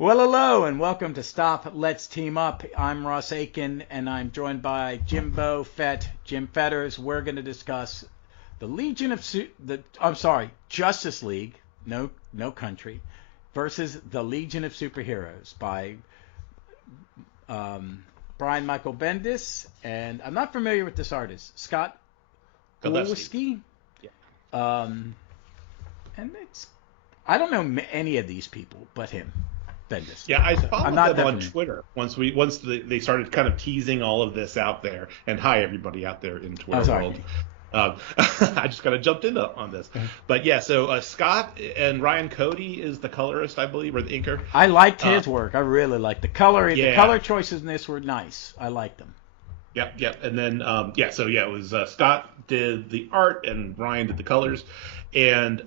Well, hello, and welcome to Stop, Let's Team Up. I'm Ross Aiken, and I'm joined by Jimbo Fett, Jim Fetters. We're going to discuss Justice League, no country, versus the Legion of Superheroes by Brian Michael Bendis, and I'm not familiar with this artist, Scott Gulewski. Yeah. And I don't know any of these people but him. Bendis. Yeah, I followed them on definitely. Twitter once they started kind of teasing all of this out there. And hi, everybody out there in Twitter world. I just kind of jumped into on this. But yeah, so Scott and Ryan Cody is the colorist, I believe, or the inker. I liked his work. I really liked the color. Yeah. The color choices in this were nice. I liked them. Yep. And then, it was Scott did the art and Ryan did the colors. And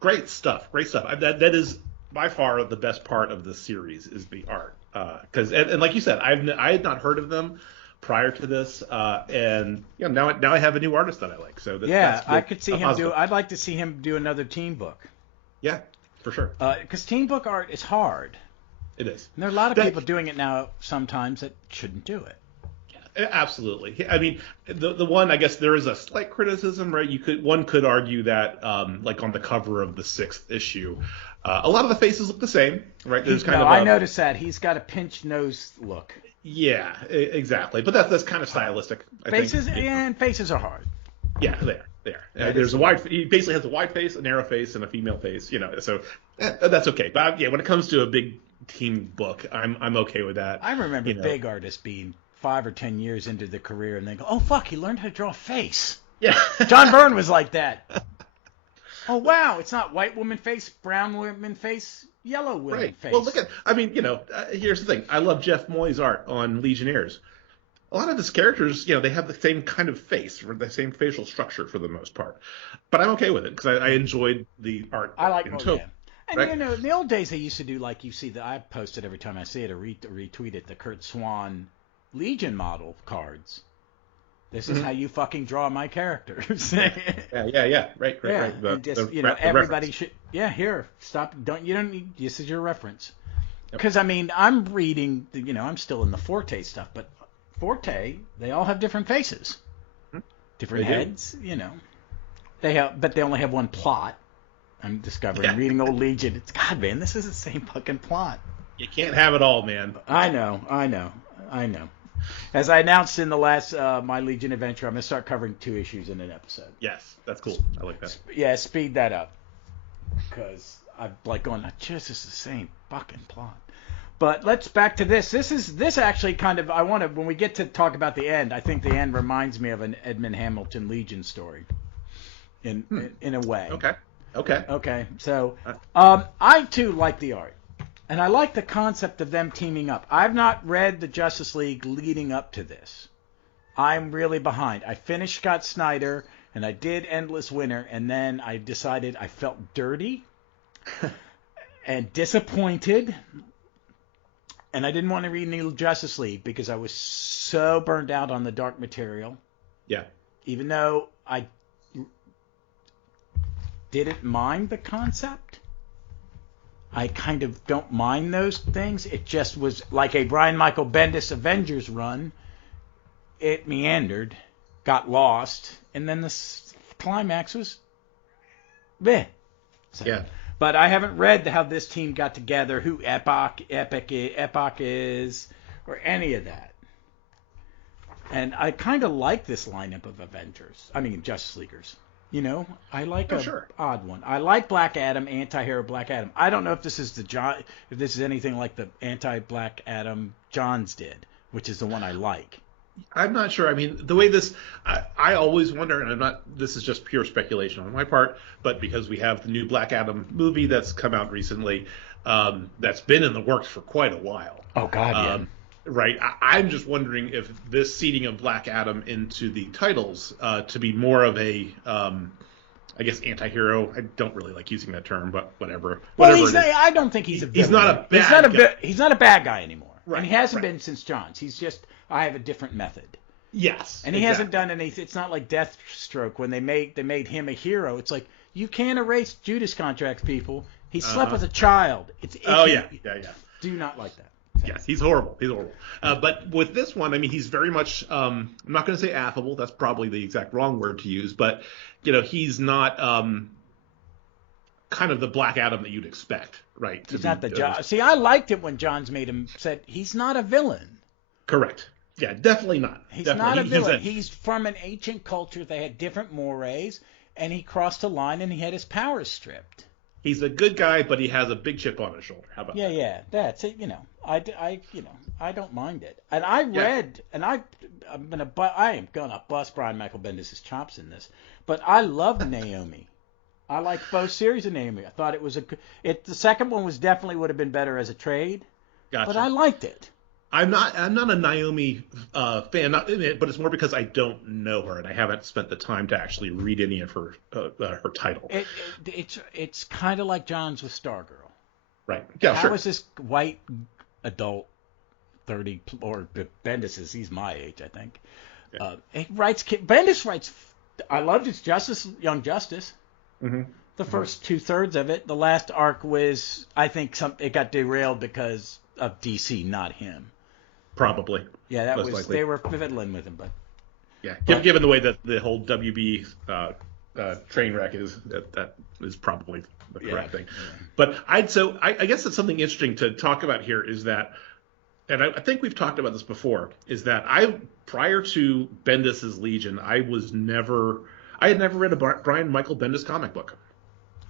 great stuff. That is by far the best part of the series is the art. Because like you said, I had not heard of them prior to this, and now I have a new artist that I like. So that's I could see him positive. I'd like to see him do another team book. Yeah, for sure. Because team book art is hard. It is. And there are a lot of people doing it now sometimes that shouldn't do it. Absolutely. I mean, the one, I guess there is a slight criticism, right? One could argue that, like on the cover of the 6th issue, a lot of the faces look the same, right? I noticed that he's got a pinched nose look. Yeah, exactly. But that's kind of stylistic. Faces are hard. Yeah, there. There's he basically has a wide face, a narrow face, and a female face. So that's okay. But when it comes to a big team book, I'm okay with that. I remember big artists being 5 or 10 years into the career, and they go, "Oh fuck, he learned how to draw a face." Yeah. John Byrne was like that. Oh wow, it's not white woman face, brown woman face, yellow woman face. Well, here's the thing. I love Jeff Moyes' art on Legionnaires. A lot of his characters, they have the same kind of face, or the same facial structure for the most part. But I'm okay with it because I enjoyed the art. I like Moyes. And right? in the old days, they used to do like you see that I posted every time I see it or retweet it, the Kurt Swan Legion model cards. This is how you fucking draw my characters. Yeah. Right. Everybody should. Yeah, here, stop. You don't need. This is your reference. Because I'm reading. I'm still in the Forte stuff, but Forte, they all have different faces, different heads. But they only have one plot. I'm discovering reading old Legion. It's God, man, this is the same fucking plot. You can't have it all, man. I know. As I announced in the last My Legion adventure, I'm going to start covering 2 issues in an episode. Yes, that's cool. I like that. Yeah, speed that up. Because I'm like going, this is the same fucking plot. But let's back to this. This actually kind of, when we get to talk about the end, I think the end reminds me of an Edmund Hamilton Legion story. In a way. Okay. So, I too like the art. And I like the concept of them teaming up. I've not read the Justice League leading up to this. I'm really behind. I finished Scott Snyder, and I did Endless Winter, and then I decided I felt dirty and disappointed, and I didn't want to read any Justice League because I was so burned out on the dark material. Yeah. Even though I didn't mind the concept. I kind of don't mind those things. It just was like a Brian Michael Bendis Avengers run. It meandered, got lost, and then the climax was bleh. So, yeah. But I haven't read how this team got together, who Epoch is, or any of that. And I kind of like this lineup of Justice Leaguers. I like odd one. I like Black Adam, anti-hero Black Adam. I don't know if this is anything like the anti-Black Adam Johns did, which is the one I like. I'm not sure. The way I always wonder, and this is just pure speculation on my part, but because we have the new Black Adam movie that's come out recently, that's been in the works for quite a while. Oh God, yeah. Right. I'm just wondering if this seeding of Black Adam into the titles to be more of a, I guess, anti-hero. I don't really like using that term, but whatever. Well, I don't think he's a villain. He's not a bad guy. He's not a bad guy anymore. Right. And he hasn't been since Johns. He's just, I have a different method. Yes. And he hasn't done anything. It's not like Deathstroke when they made him a hero. It's like, you can't erase Judas contracts, people. He slept with a child. It's icky. Oh yeah. Do not like that. Yes, he's horrible. But with this one, I mean, he's very much. I'm not going to say affable. That's probably the exact wrong word to use. But he's not kind of the Black Adam that you'd expect, right? He's not the John. See, I liked it when Johns made him said he's not a villain. Correct. Yeah, definitely not. He's not a villain. He's from an ancient culture. They had different mores, and he crossed a line and he had his powers stripped. He's a good guy, but he has a big chip on his shoulder. How about that? Yeah, that's it. I don't mind it. And I read, and I am gonna bust Brian Michael Bendis' chops in this, but I love Naomi. I like both series of Naomi. I thought it was the second one was definitely would have been better as a trade, Gotcha. But I liked it. I'm not a Naomi fan, but it's more because I don't know her and I haven't spent the time to actually read any of her title. It's kind of like John's with Stargirl. Right. Yeah, sure. I was this white adult, 30 or Bendis he's my age, I think. Yeah. Bendis writes. I loved his Young Justice. Mm-hmm. The first 2/3 of it. The last arc was, I think, it got derailed because of DC, not him. Probably. Yeah, that was likely. They were fiddling with him, but yeah, given the way that the whole WB train wreck is, that is probably the correct thing. Yeah. But I guess that's something interesting to talk about here is that, and I think we've talked about this before, is that prior to Bendis' Legion, I had never read a Brian Michael Bendis comic book.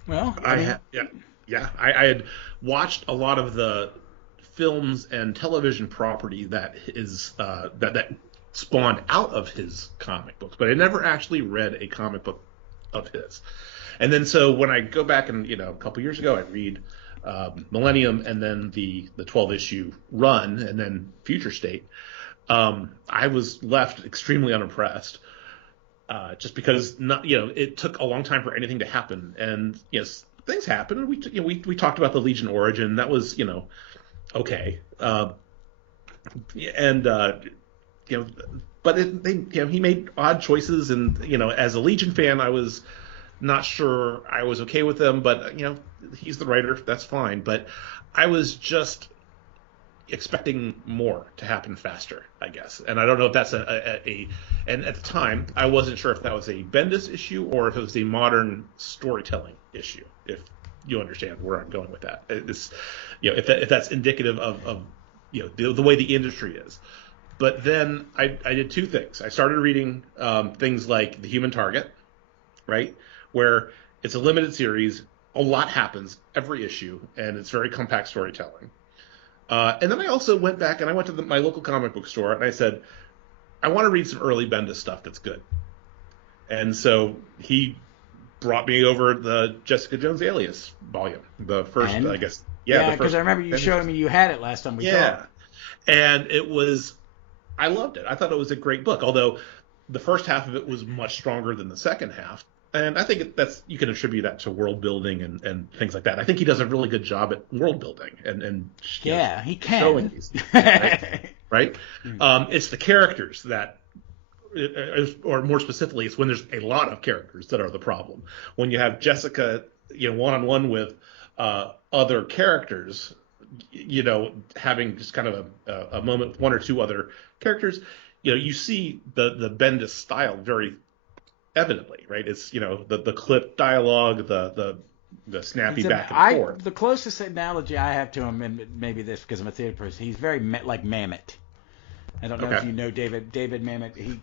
Well, I had watched a lot of the films and television property that is that spawned out of his comic books, but I never actually read a comic book of his. And then so when I go back and a couple years ago, I read Millennium and then the 12-issue run and then Future State. I was left extremely unimpressed. Just because it took a long time for anything to happen, and yes, things happened. We talked about the Legion origin. That was okay, but he made odd choices, and as a Legion fan, I was not sure I was okay with them. But he's the writer, that's fine. But I was just expecting more to happen faster, I guess. And I don't know if that's and at the time, I wasn't sure if that was a Bendis issue or if it was a modern storytelling issue, if you understand where I'm going with that. It's, if that's indicative of the way the industry is. But then I did two things. I started reading things like The Human Target, right, where it's a limited series, a lot happens every issue, and it's very compact storytelling. And then I also went back and I went to my local comic book store and I said, I want to read some early Bendis stuff that's good. And so he brought me over the Jessica Jones Alias volume, the first, I guess. Yeah, because I remember you showed me you had it last time we talked. And I loved it. I thought it was a great book, although the first half of it was much stronger than the second half. And I think you can attribute that to world building and things like that. I think he does a really good job at world building and he can showing these things, right? It's the characters that, or more specifically, it's when there's a lot of characters that are the problem. When you have Jessica, one-on-one with other characters, having just kind of a moment with one or two other characters, you see the Bendis style very evidently, right? It's the clip dialogue, the snappy back and forth. The closest analogy I have to him, and maybe this because I'm a theater person, he's very like Mamet. I don't know if you know David Mamet.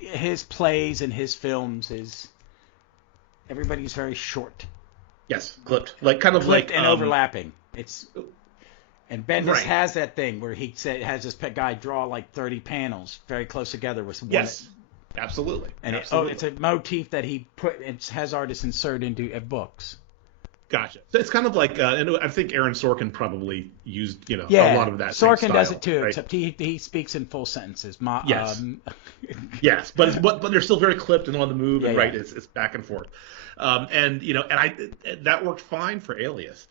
His plays and his films everybody's very short. Yes, clipped, clipped and overlapping. And Bendis has that thing where he has this guy draw like 30 panels very close together with one. Yes. Absolutely. And it's a motif that he has artists insert into books. Gotcha. So it's kind of like, and I think Aaron Sorkin probably used, a lot of that. Sorkin style, does it too, right? Except he speaks in full sentences. Yes. Yes, but they're still very clipped and on the move, and right, it's back and forth. That worked fine for Alias.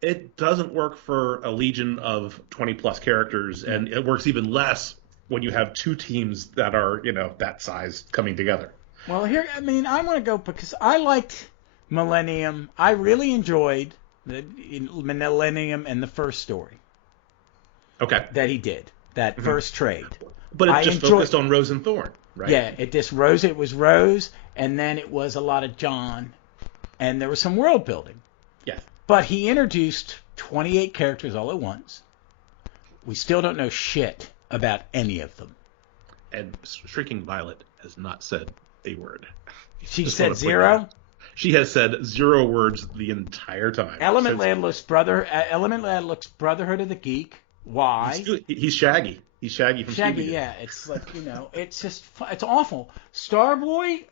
It doesn't work for a legion of 20 plus characters, and it works even less when you have two teams that are, that size coming together. Well, I want to go because I liked Millennium. I really enjoyed in Millennium and the first story Okay. that he did, that first trade. But it just focused on Rose and Thorn, right? Yeah, it was Rose, and then it was a lot of John, and there was some world building. Yes. But he introduced 28 characters all at once. We still don't know shit about any of them. And Shrieking Violet has not said a word. She said 0? She has said 0 words the entire time. Element Lad looks Brotherhood of the Geek. Why? He's Shaggy. He's Shaggy from Shaggy, Scooby-Doo. yeah. It's like, it's just, it's awful. Starboy,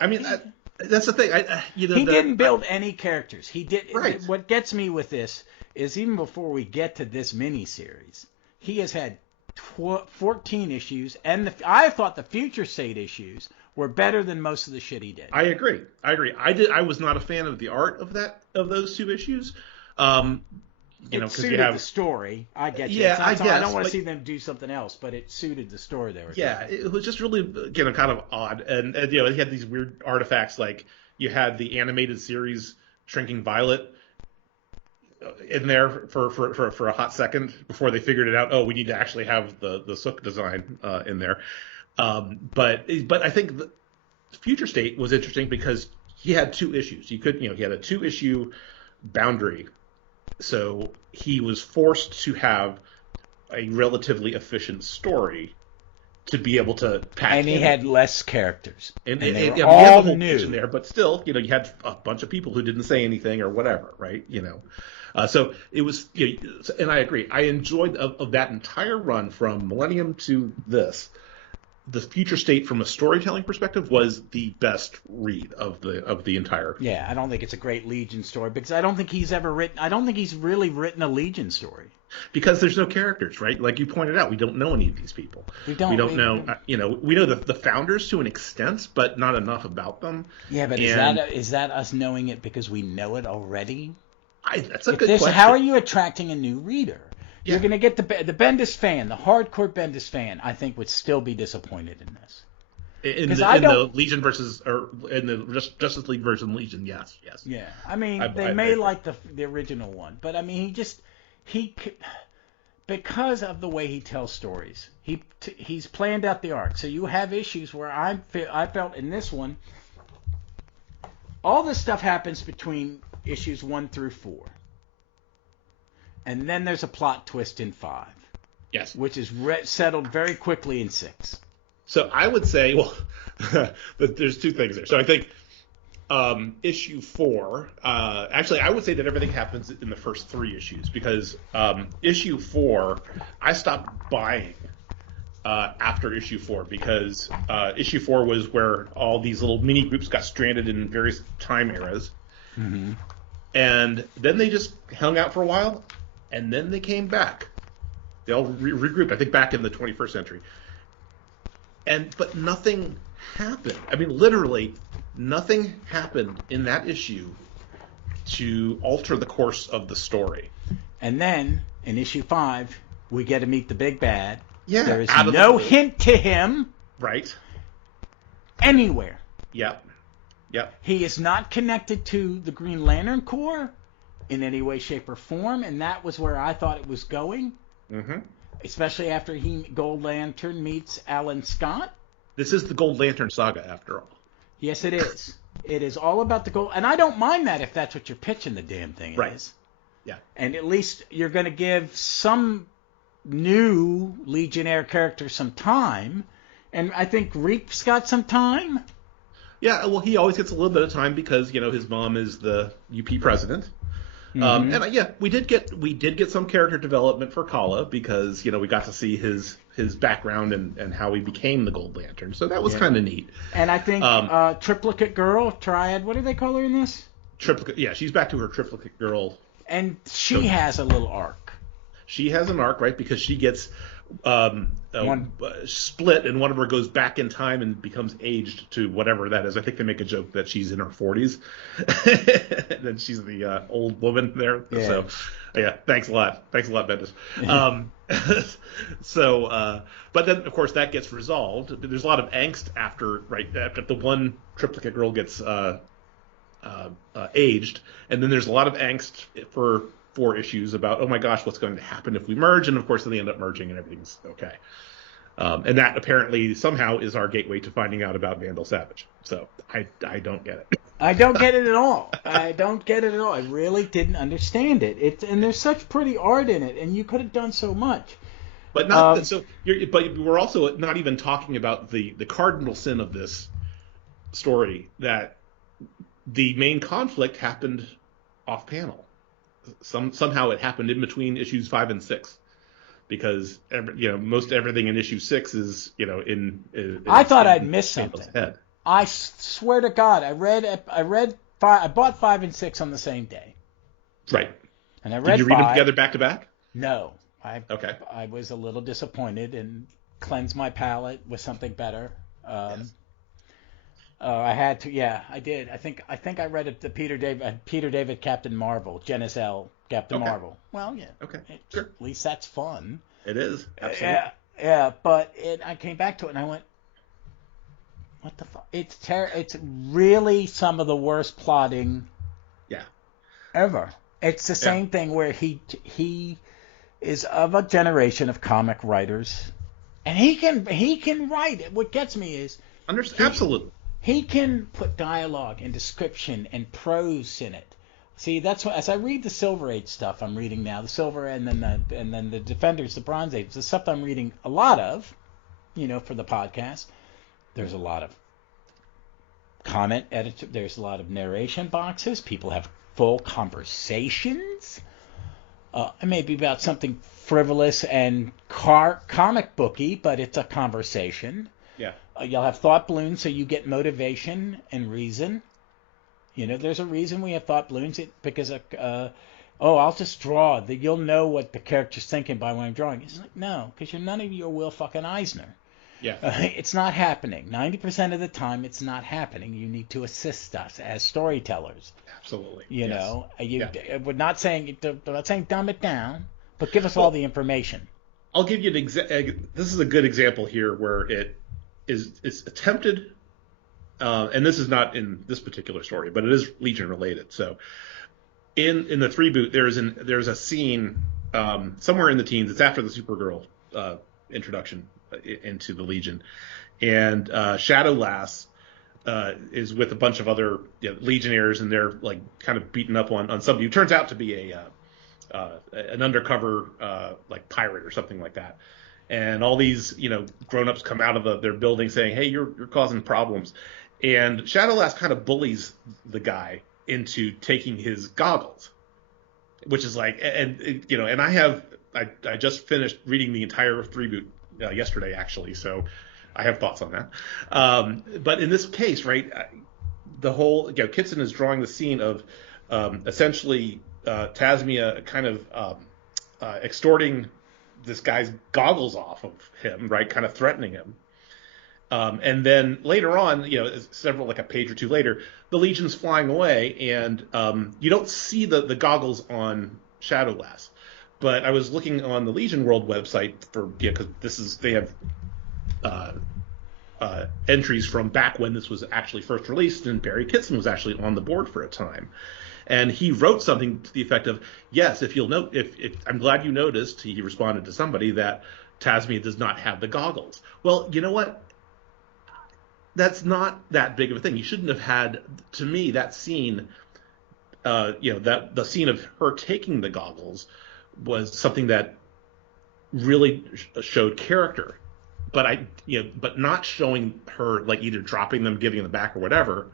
I mean, that's the thing. he didn't build any characters. He did. Right. What gets me with this is even before we get to this miniseries, he has had 14 issues, and I thought the Future State issues were better than most of the shit he did. I agree. I was not a fan of the art of those 2 issues. It suited the story. I get you. Yeah, I guess. I don't want to see them do something else, but it suited the story they were doing. Yeah, it was just really, kind of odd. And he had these weird artifacts, like you had the animated series Shrinking Violet in there for a hot second before they figured it out. Oh, we need to actually have the Sook design in there. But I think the Future State was interesting because he had 2 issues. He had a 2-issue boundary. So he was forced to have a relatively efficient story to be able to pack. And he had less characters. And they were all whole new in there, but still, you had a bunch of people who didn't say anything or whatever, right? So it was, and I agree. I enjoyed of that entire run from Millennium to this. The Future State, from a storytelling perspective, was the best read of the entire. Yeah, I don't think it's a great Legion story because I don't think he's really written a Legion story. Because there's no characters, right? Like you pointed out, we don't know any of these people. We don't know. We know the founders to an extent, but not enough about them. Yeah, but is that us knowing it because we know it already? That's a good question. How are you attracting a new reader? Yeah. You're going to get the Bendis fan, the hardcore Bendis fan, I think would still be disappointed in this. In the Legion versus, or in the Justice League versus Legion, yes. Yeah, I mean, they may like the original one, but I mean, he because of the way he tells stories, he's planned out the arc. So you have issues where I felt in this one, all this stuff happens between issues 1 through 4. And then there's a plot twist in 5. Yes. Which is settled very quickly in 6. So I would say, well, there's 2 things there. So I think issue 4, actually, I would say that everything happens in the first 3 issues because issue 4, I stopped buying after issue 4 because issue 4 was where all these little mini groups got stranded in various time eras. Mm-hmm. And then they just hung out for a while, and then they came back. They all regrouped, I think, back in the 21st century. But nothing happened. I mean, literally, nothing happened in that issue to alter the course of the story. And then, in issue 5, we get to meet the big bad. Yeah. There is no hint to him. Right. Anywhere. Yep. He is not connected to the Green Lantern Corps in any way, shape, or form, and that was where I thought it was going. Mm-hmm. Especially after Gold Lantern meets Alan Scott. This is the Gold Lantern saga, after all. Yes, it is. It is all about the gold, and I don't mind that if that's what you're pitching the damn thing right. is. Yeah. And at least you're going to give some new Legionnaire character some time, and I think Reek's got some time. Yeah, well, he always gets a little bit of time because his mom is the UP president. Mm-hmm. And we did get some character development for Kala because we got to see his background and how he became the Gold Lantern. So that was kind of neat. And I think Triplicate Girl, Triad, what do they call her in this? Triplicate, yeah, she's back to her Triplicate Girl. And she has a little arc. She has an arc, right? Because she gets split, and one of her goes back in time and becomes aged to whatever that is. I think they make a joke that she's in her 40s, and then she's the old woman there. Yeah. So, yeah, thanks a lot, Bendis. But then of course that gets resolved. There's a lot of angst after the one Triplicate Girl gets aged, and then there's a lot of angst for 4 issues about, oh my gosh, what's going to happen if we merge, and of course then they end up merging and everything's okay. And that apparently somehow is our gateway to finding out about Vandal Savage. So I don't get it. I don't get it at all. I don't get it at all. I really didn't understand it. And there's such pretty art in it, and you could have done so much. But not so. But we're also not even talking about the cardinal sin of this story, that the main conflict happened off panel. Somehow it happened in between issues 5 and 6, because most everything in issue 6 is in I thought I'd missed something. Head. I swear to God, I bought 5 and 6 on the same day. Right. And I read. Did you read 5. them together back to back? No. Okay. I was a little disappointed and cleansed my palate with something better. Yes. I had to. Yeah, I did. I think I read it. The Peter David Captain Marvel, Genis L. Captain Marvel. Well, yeah. Okay. Sure. At least that's fun. It is. Absolutely. Yeah. But I came back to it and I went, what the fuck? It's really some of the worst plotting. Yeah. Ever. It's the same thing where he is of a generation of comic writers, and he can write it. What gets me is absolutely. He can put dialogue and description and prose in it. See, that's what, as I read the Silver Age stuff I'm reading now, the Silver and then the Defenders, the Bronze Age, the stuff I'm reading a lot of, for the podcast. There's a lot of comment editor. There's a lot of narration boxes. People have full conversations. It may be about something frivolous and comic booky, but it's a conversation. Yeah. You'll have thought balloons, so you get motivation and reason. There's a reason we have thought balloons, because I'll just draw. You'll know what the character's thinking by when I'm drawing. It's like, no, because none of you are Will fucking Eisner. Yeah. It's not happening. 90% of the time, it's not happening. You need to assist us as storytellers. Absolutely. We're not saying dumb it down, but give us all the information. I'll give you this is a good example here where it's attempted, and this is not in this particular story, but it is Legion related. So in the 3-boot, there's a scene somewhere in the teens. It's after the Supergirl introduction into the Legion, and Shadowlass is with a bunch of other Legionnaires, and they're like kind of beaten up on somebody who turns out to be an undercover like pirate or something like that. And all these grown-ups come out of their building saying, "Hey, you're causing problems," and Shadowlass kind of bullies the guy into taking his goggles, which is like, and I just finished reading the entire 3-boot yesterday, actually, so I have thoughts on that. But in this case, right, the whole Kitson is drawing the scene of essentially Tasmia kind of extorting this guy's goggles off of him, right, kind of threatening him. And then later on, like a page or two later, the Legion's flying away, and you don't see the goggles on Shadowlass. But I was looking on the Legion World website because they have entries from back when this was actually first released, and Barry Kitson was actually on the board for a time. And he wrote something to the effect of, yes, if you'll note, if I'm glad you noticed, he responded to somebody, that Tasmia does not have the goggles. Well, you know what? That's not that big of a thing. You shouldn't have had, to me, that scene, that the scene of her taking the goggles was something that really showed character. But but not showing her like either dropping them, giving them back, or whatever,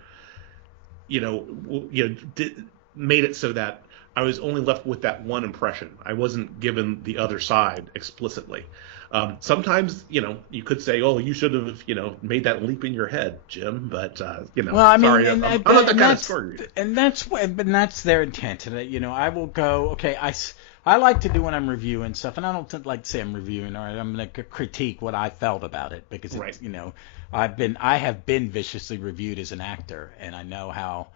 made it so that I was only left with that one impression. I wasn't given the other side explicitly. Sometimes, you could say, "Oh, you should have, made that leap in your head, Jim." But well, I mean, sorry, I'm not that kind of story reader. And that's their intent. And I will go. Okay, I like to do when I'm reviewing stuff, and I don't like to say I'm reviewing, or I'm going to critique what I felt about it, because it's, I have been viciously reviewed as an actor, and I know how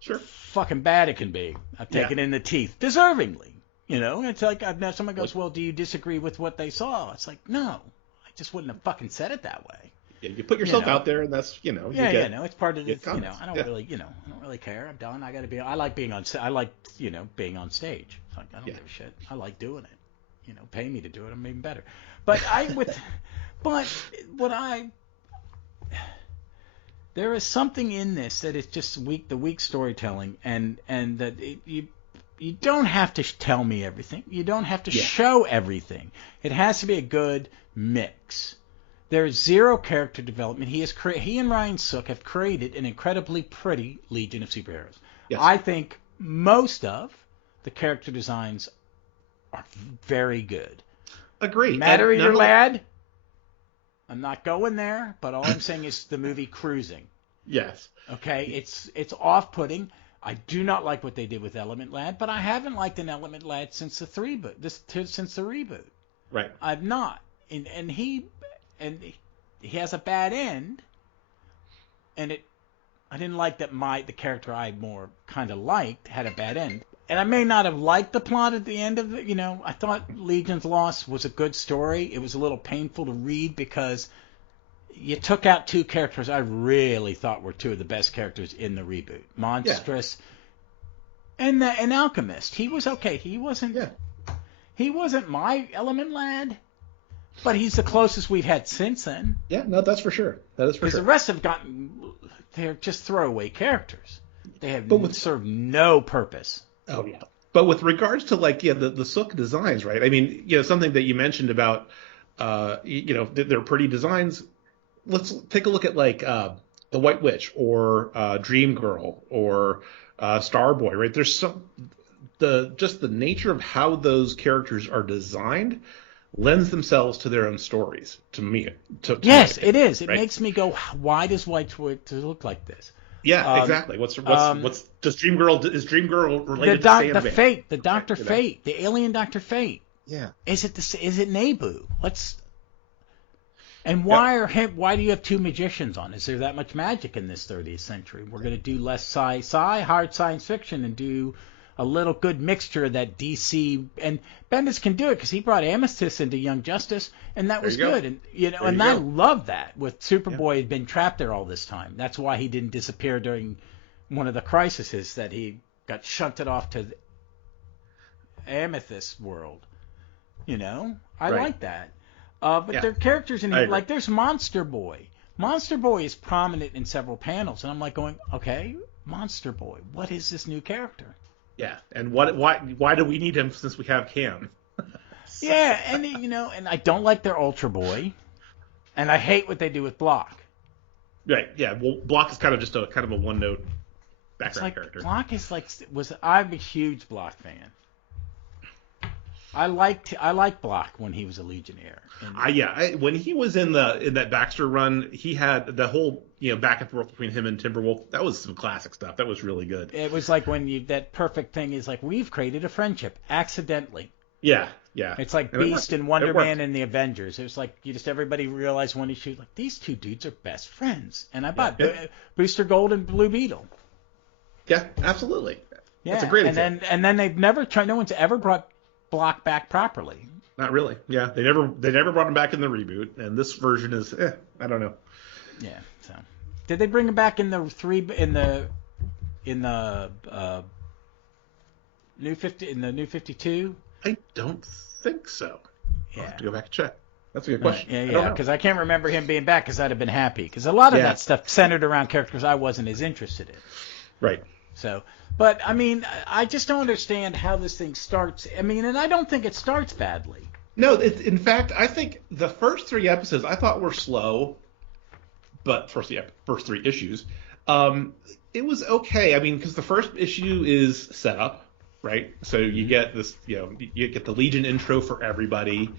fucking bad it can be. I've taken in the teeth, deservingly. It's like someone goes, "Well, do you disagree with what they saw?" It's like, no, I just wouldn't have fucking said it that way. Yeah, you put yourself out there, and that's you get no, it's part of the, comments. I don't really, I don't really care. I'm done. I like being on, I like, being on stage. It's like, I don't give a shit. I like doing it. Pay me to do it, I'm even better. But there is something in this that is just the weak storytelling, and that you don't have to tell me everything. You don't have to show everything. It has to be a good mix. There's zero character development. He and Ryan Sook have created an incredibly pretty Legion of Superheroes. Yes. I think most of the character designs are very good. Agreed. Matter Eater Lad. I'm not going there, but all I'm saying is the movie cruising. Yes. Okay, it's off-putting. I do not like what they did with Element Lad, but I haven't liked an Element Lad since the reboot. Right. I've not, and he has a bad end, and I didn't like that the character I more kind of liked had a bad end. And I may not have liked the plot at the end of it. I thought Legion's Loss was a good story. It was a little painful to read because you took out two characters I really thought were two of the best characters in the reboot. Monstrous and Alchemist. He was okay. He wasn't my Element Lad, but he's the closest we've had since then. Yeah, no, that's for sure. That is for sure. Because the rest have they're just throwaway characters. They have served no purpose. Oh yeah. But with regards to the Sook designs, right? I mean, something that you mentioned about they're pretty designs. Let's take a look at the White Witch or Dream Girl or Starboy, right? There's the nature of how those characters are designed lends themselves to their own stories. To me, yes, it is. It makes me go, why does White Witch look like this? Yeah, exactly. What's does Dream Girl related to Sandman? The Dr. Fate, the alien Dr. Fate. Yeah. Is it Nabu? Why do you have two magicians on? Is there that much magic in this 30th century? We're going to do less sci-fi, hard science fiction, and do a little good mixture of that DC. And Bendis can do it because he brought Amethyst into Young Justice, and that was good. And I love that. With Superboy had been trapped there all this time. That's why he didn't disappear during one of the crises, that he got shunted off to the Amethyst world. I like that. But there are characters in here, like there's Monster Boy. Monster Boy is prominent in several panels, and I'm like going, okay, Monster Boy, what is this new character? Yeah, and why do we need him since we have Cam? Yeah, and and I don't like their Ultra Boy, and I hate what they do with Block. Right. Yeah. Well, Block is kind of just a one note background character. Block is I'm a huge Block fan. I liked Block when he was a Legionnaire. When he was in that Baxter run, he had the whole back and forth between him and Timberwolf. That was some classic stuff. That was really good. It was like that perfect thing is we've created a friendship accidentally. Yeah. It's like Beast and Wonder Man and the Avengers. It was like everybody realized one issue these two dudes are best friends. And I bought Booster Gold and Blue Beetle. Yeah, absolutely. Yeah, that's a great example. And then they've never tried. No one's ever brought Block back properly. Not really. Yeah, they never brought him back in the reboot, and this version is I don't know. Yeah. So, did they bring him back in the new 52? I don't think so. Yeah. I'll have to go back and check. That's a good question. Yeah, because I can't remember him being back because I'd have been happy. Because a lot of that stuff centered around characters I wasn't as interested in. Right. So, but I mean, I just don't understand how this thing starts. I mean, and I don't think it starts badly. No, in fact, I think the first 3 episodes I thought were slow, but first 3 issues, it was okay. I mean, because the first issue is set up, right? So you get this, you get the Legion intro for everybody.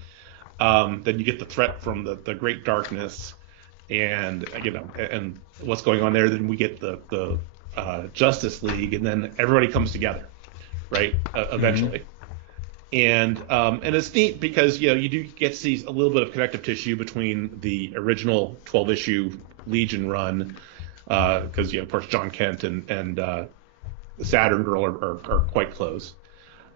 Then you get the threat from the Great Darkness, and and what's going on there. Then we get the Justice League, and then everybody comes together, right? Eventually. And it's neat because you do get to see a little bit of connective tissue between the original 12-issue Legion run, because of course John Kent and Saturn Girl are quite close,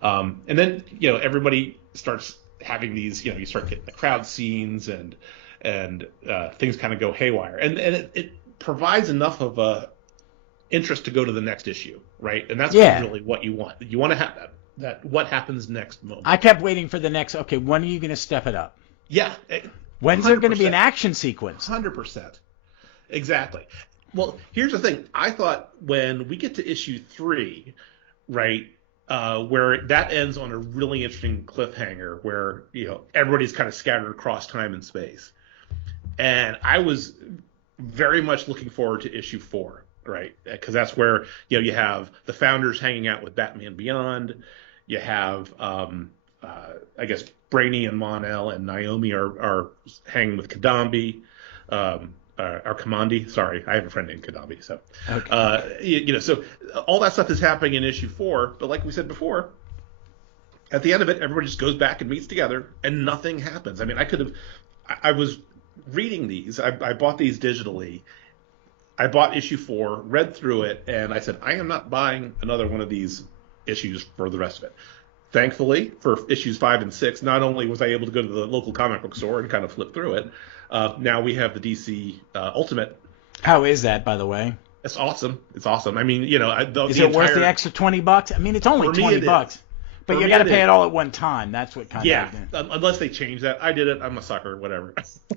and then everybody starts having these, you start getting the crowd scenes and and things kind of go haywire, and it provides enough of a interest to go to the next issue, right? And that's really what you want. You want to have that what happens next moment. I kept waiting for the next. Okay, when are you going to step it up? Yeah. When's there going to be an action sequence? 100%. Exactly. Well, here's the thing. I thought when we get to issue 3, right, where that ends on a really interesting cliffhanger where, everybody's kind of scattered across time and space. And I was very much looking forward to issue 4, right? Because that's where, you have the Founders hanging out with Batman Beyond. You have, I guess, Brainy and Mon-El and Naomi are hanging with Kadambi. Or Kamandi, sorry, I have a friend named Kadambi. So, okay. So all that stuff is happening in issue 4. But like we said before, at the end of it, everybody just goes back and meets together, and nothing happens. I mean, I was reading these. I bought these digitally. I bought issue 4, read through it, and I said, I am not buying another one of these issues for the rest of it. Thankfully, for issues 5 and 6, not only was I able to go to the local comic book store and kind of flip through it, now we have the DC Ultimate. How is that, by the way? It's awesome. It's awesome. I mean, is it worth the extra $20? I mean, it's only $20, but you got to pay it all at one time. That's what kind of. Unless they change that. I did it. I'm a sucker. Whatever.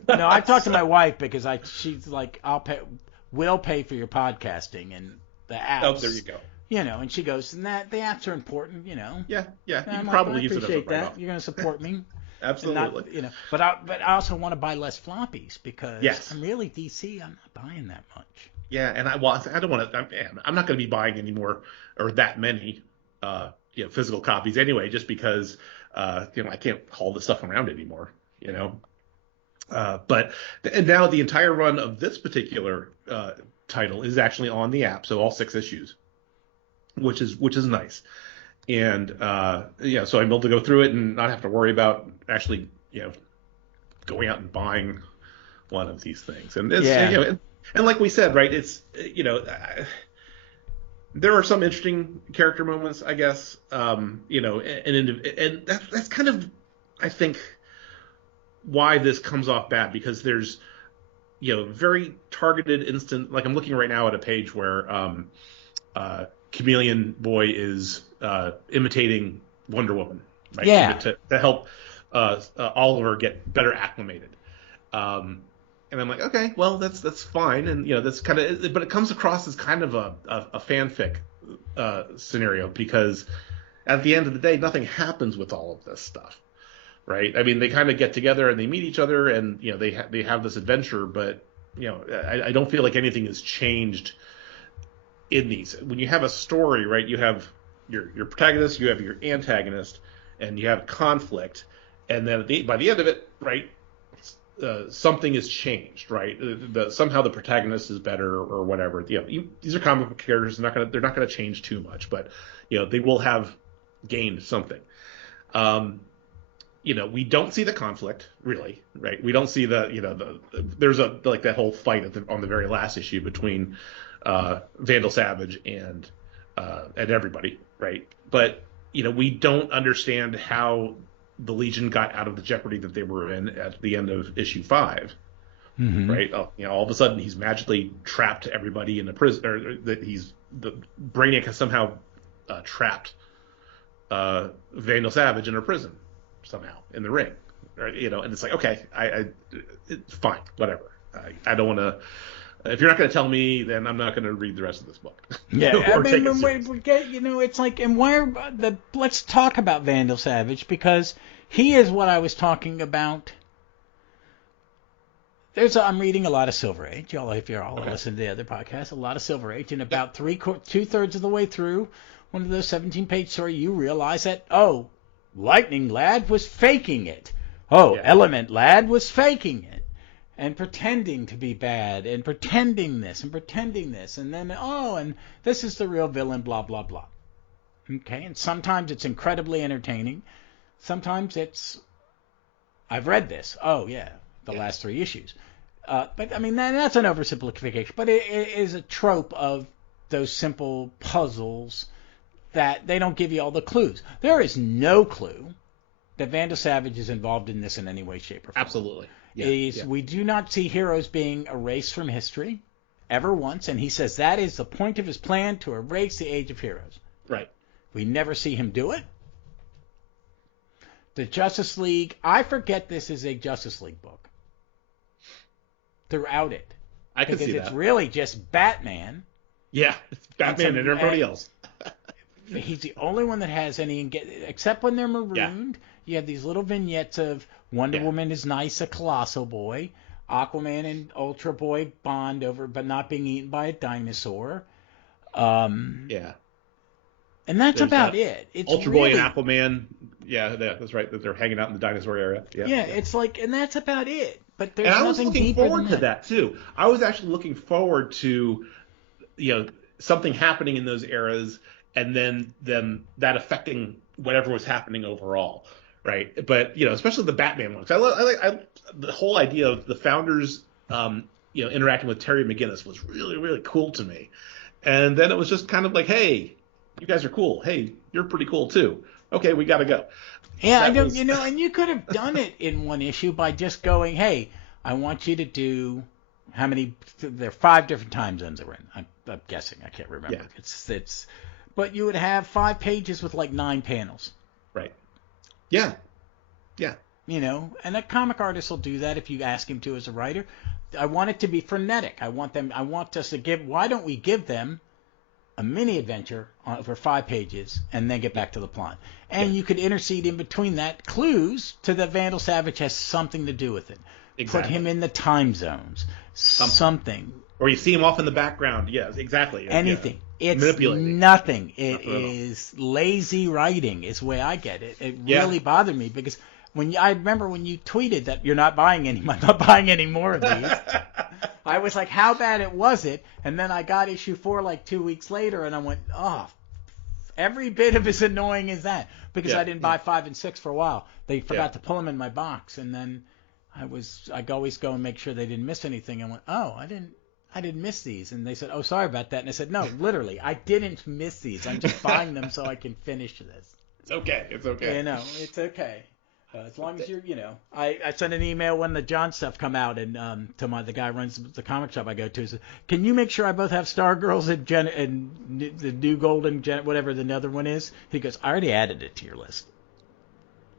No, I talked to my wife because she's like, we'll pay for your podcasting and the apps. Oh, there you go. And she goes, and the apps are important, Yeah. You can like, probably use it as a appreciate that. write-off. You're going to support me. Absolutely. Not, but I also want to buy less floppies because I'm really DC. I'm not buying that much. Yeah, and I don't want to. I'm not going to be buying any more or that many, physical copies anyway, just because I can't haul this stuff around anymore. But now the entire run of this particular title is actually on the app, so all 6 issues, which is nice. And so I'm able to go through it and not have to worry about actually, going out and buying one of these things. And it's, and like we said, right, it's, there are some interesting character moments, I guess, and that's kind of, I think, why this comes off bad, because there's, very targeted instant, like I'm looking right now at a page where Chameleon Boy is imitating Wonder Woman, right? Yeah. To help Oliver get better acclimated. And I'm like, okay, well, that's fine, and that's kind of, but it comes across as kind of a fanfic scenario, because at the end of the day, nothing happens with all of this stuff, right? I mean, they kind of get together and they meet each other, and they have this adventure, but I don't feel like anything has changed in these. When you have a story, right, you have your protagonist, you have your antagonist, and you have conflict, and then by the end of it, right, something has changed, right? Somehow the protagonist is better or whatever. These are comic book characters. They're not gonna change too much, but they will have gained something. We don't see the conflict really, right? We don't see there's that whole fight on the very last issue between Vandal Savage and everybody, right? But we don't understand how the Legion got out of the jeopardy that they were in at the end of issue 5, right? All of a sudden he's magically trapped everybody in a prison, or that Brainiac has somehow trapped Vandal Savage in a prison somehow in the ring, right? And it's like, okay, it's fine, whatever. I don't want to. If you're not going to tell me, then I'm not going to read the rest of this book. Yeah, it's like, and let's talk about Vandal Savage, because he is what I was talking about. I'm reading a lot of Silver Age. Y'all, if you're all listening to the other podcasts, a lot of Silver Age, and about 2/3 of the way through one of those 17-page stories, you realize that, Lightning Lad was faking it. Element Lad was faking it. And pretending to be bad, and pretending this, and then, and this is the real villain, blah, blah, blah. Okay, and sometimes it's incredibly entertaining. Sometimes it's, I've read this. Last 3 issues. But, I mean, that's an oversimplification. But it is a trope of those simple puzzles that they don't give you all the clues. There is no clue that Vandal Savage is involved in this in any way, shape, or form. Absolutely. We do not see heroes being erased from history ever once, and he says that is the point of his plan, to erase the Age of Heroes. Right. We never see him do it. The Justice League, I forget this is a Justice League book throughout it. I can see that. Because it's really just Batman. Yeah, it's Batman and everybody else. He's the only one that has any, except when they're marooned. You have these little vignettes of Wonder Woman is nice, a Colossal Boy. Aquaman and Ultra Boy bond over, but not being eaten by a dinosaur. And that's about it. It's Ultra Boy and Aquaman. Yeah, that's right. That they're hanging out in the dinosaur area. Yeah, it's like, and that's about it. But there's and I nothing was looking deeper forward than to that too. I was actually looking forward to, something happening in those eras, and then that affecting whatever was happening overall, right? But especially the Batman ones. I like the whole idea of the Founders, interacting with Terry McGinnis was really, really cool to me. And then it was just kind of like, hey, you guys are cool. Hey, you're pretty cool too. Okay, we got to go. Yeah, and you could have done it in one issue by just going, hey, I want you to do how many? There are 5 different time zones that we're in. I'm guessing. I can't remember. Yeah. But you would have 5 pages with like 9 panels. Right. Yeah. Yeah. And a comic artist will do that if you ask him to as a writer. I want it to be frenetic. I want us to give. Why don't we give them a mini adventure for 5 pages and then get back to the plot? And you could intercede in between that clues to that Vandal Savage has something to do with it. Exactly. Put him in the time zones. Something. Or you see him off in the background. Yes, exactly. Anything. Yeah. It's nothing. It is lazy writing is the way I get it. It really bothered me because I remember when you tweeted that I'm not buying any more of these. I was like, how bad was it? And then I got issue 4 like 2 weeks later, and I went, oh, every bit of as annoying as that, because I didn't buy 5 and 6 for a while. They forgot to pull them in my box, and then I always go and make sure they didn't miss anything. I went, oh, I didn't miss these, and they said, oh, sorry about that, and I said, no, literally, I didn't miss these. I'm just buying them so I can finish this. It's okay. It's okay. It's okay. As long as you're, I sent an email when the John stuff come out, and to the guy who runs the comic shop I go to, said, can you make sure I both have Stargirls and the New Golden, whatever the other one is? He goes, I already added it to your list.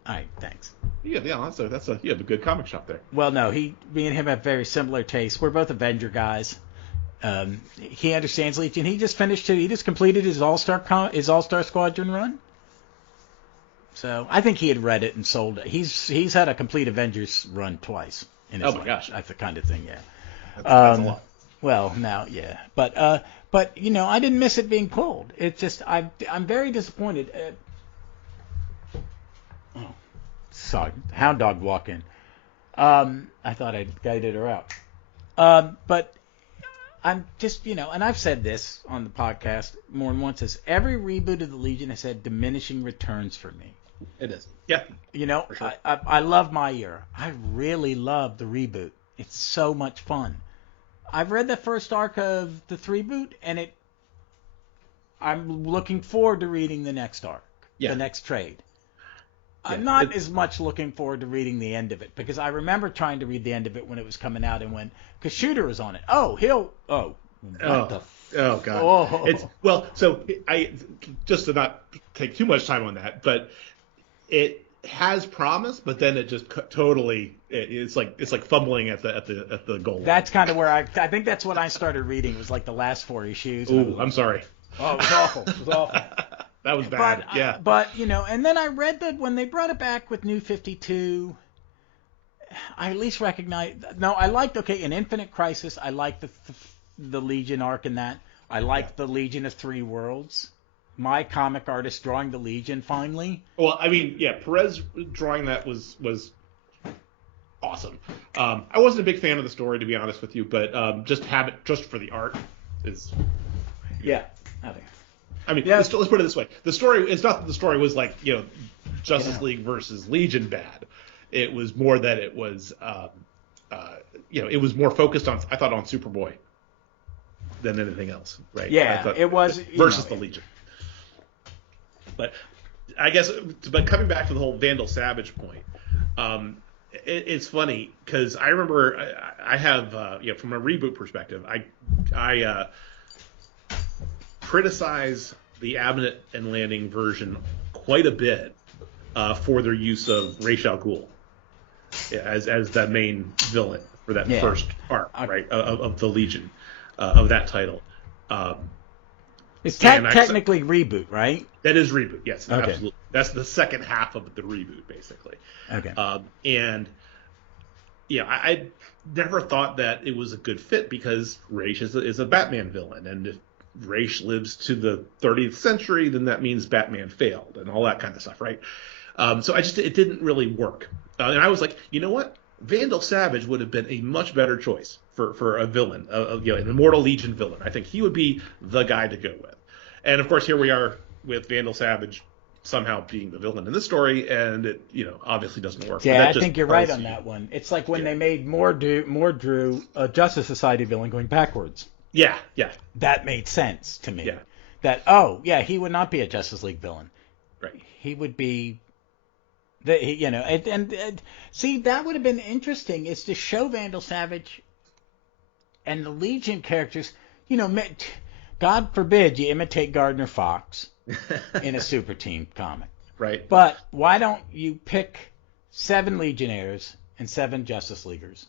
All right, thanks. Yeah, you have a good comic shop there. Well, no, me and him have very similar tastes. We're both Avenger guys. He understands Legion. He just completed his All-Star Squadron run. So I think he had read it and sold it. He's had a complete Avengers run twice in his life. Gosh, that's the kind of thing. Yeah, that's a lot. Well, now, yeah, but I didn't miss it being pulled. It's just I'm very disappointed. Sorry, hound dog walk in. I thought I'd guided her out. But I'm just, and I've said this on the podcast more than once, is every reboot of the Legion has had diminishing returns for me. It is. Yeah. For sure. I love my era. I really love the reboot. It's so much fun. I've read the first arc of the 3-boot, and I'm looking forward to reading the next arc, the next trade. Yeah, I'm not as much looking forward to reading the end of it, because I remember trying to read the end of it when it was coming out, and because Shooter was on it. Oh, God. Oh. So I just to not take too much time on that, but it has promise, but then it just totally it's like fumbling at the goal line. That's kind of where I think that's when I started reading. It was like the last 4 issues. Ooh, I'm sorry. Oh, it was awful. It was awful. That was bad. Yeah. But and then I read that when they brought it back with New 52, I at least recognized. No, I liked in Infinite Crisis. I liked the Legion arc in that. I liked the Legion of 3 Worlds. My comic artist drawing the Legion finally. Well, I mean, Perez drawing that was awesome. I wasn't a big fan of the story, to be honest with you, but just for the art is. Yeah, I think. I mean, let's put it this way: the story. It's not that the story was like Justice League versus Legion bad. It was more that it was it was more focused on Superboy than anything else, right? Yeah, it was versus the Legion. But I guess, coming back to the whole Vandal Savage point, it's funny because I remember I have from a reboot perspective, I criticize the Abnett and Lanning version quite a bit for their use of Ra's al Ghul as the main villain for that first arc, right, of the Legion, of that title. It's technically reboot, right? That is reboot, yes, okay. Absolutely. That's the second half of the reboot, basically. Okay. And I never thought that it was a good fit because Ra's is a Batman villain, and if Ra's lives to the 30th century, then that means Batman failed and all that kind of stuff, right? So it didn't really work, and I was like, you know what? Vandal Savage would have been a much better choice for a villain, an Immortal Legion villain. I think he would be the guy to go with. And of course, here we are with Vandal Savage somehow being the villain in this story, and it obviously doesn't work. Yeah, I think you're right on that one. It's like when they made Mordru a Justice Society villain going backwards. Yeah. That made sense to me. Yeah. That he would not be a Justice League villain. Right. He would be. See, that would have been interesting, is to show Vandal Savage and the Legion characters. God forbid you imitate Gardner Fox in a Super Team comic. Right. But why don't you pick 7 Legionnaires and 7 Justice Leaguers?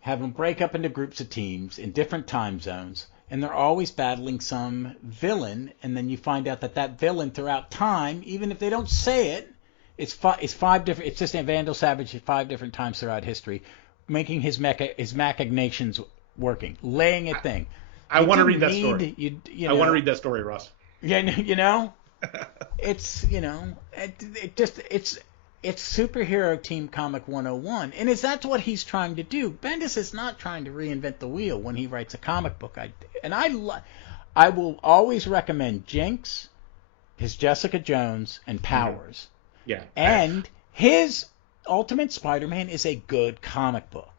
Have them break up into groups of teams in different time zones, and they're always battling some villain, and then you find out that villain throughout time, even if they don't say it, it's 5 different. It's just a Vandal Savage at 5 different times throughout history, making his machinations working, laying a thing. I want to read that story. I want to read that story, Ross. Yeah, it's it's superhero team comic 101, and that's what he's trying to do. Bendis is not trying to reinvent the wheel when he writes a comic book. I will always recommend Jinx, his Jessica Jones, and Powers. Yeah. And his Ultimate Spider-Man is a good comic book.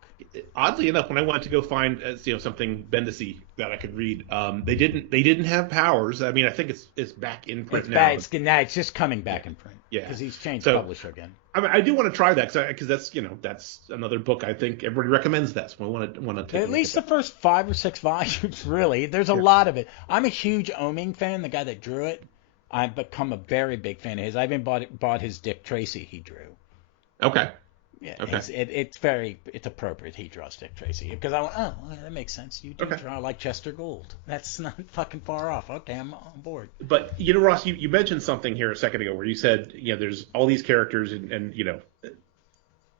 Oddly enough, when I wanted to go find something Bendis-y that I could read, they didn't have Powers. I mean, I think it's back in print now. It's just coming back in print. Yeah, because he's changed publisher again. I mean, I do want to try that because that's another book I think everybody recommends. That so I want to take at least the first 5 or 6 volumes. Really, there's a lot of it. I'm a huge Oeming fan, the guy that drew it. I've become a very big fan of his. I even bought his Dick Tracy he drew. Okay. Yeah, okay. It's appropriate he draws Dick Tracy, because I went, that makes sense. You do draw like Chester Gould. That's not fucking far off. Okay, I'm on board. But Ross, you mentioned something here a second ago where you said there's all these characters and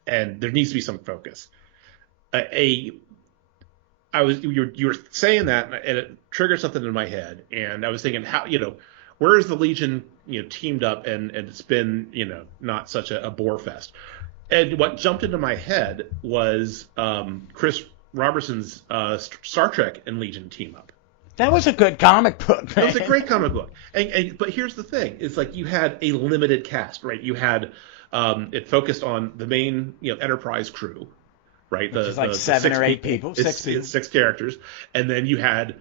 and there needs to be some focus. You were saying that and it triggered something in my head, and I was thinking how where is the Legion teamed up and it's been not such a bore fest. And what jumped into my head was Chris Robertson's Star Trek and Legion team up. That was a good comic book, man. That was a great comic book. But here's the thing: it's like you had a limited cast, right? You had it focused on the main Enterprise crew, right? Which is like 7 or 8 people, 6 people. It's 6 characters, and then you had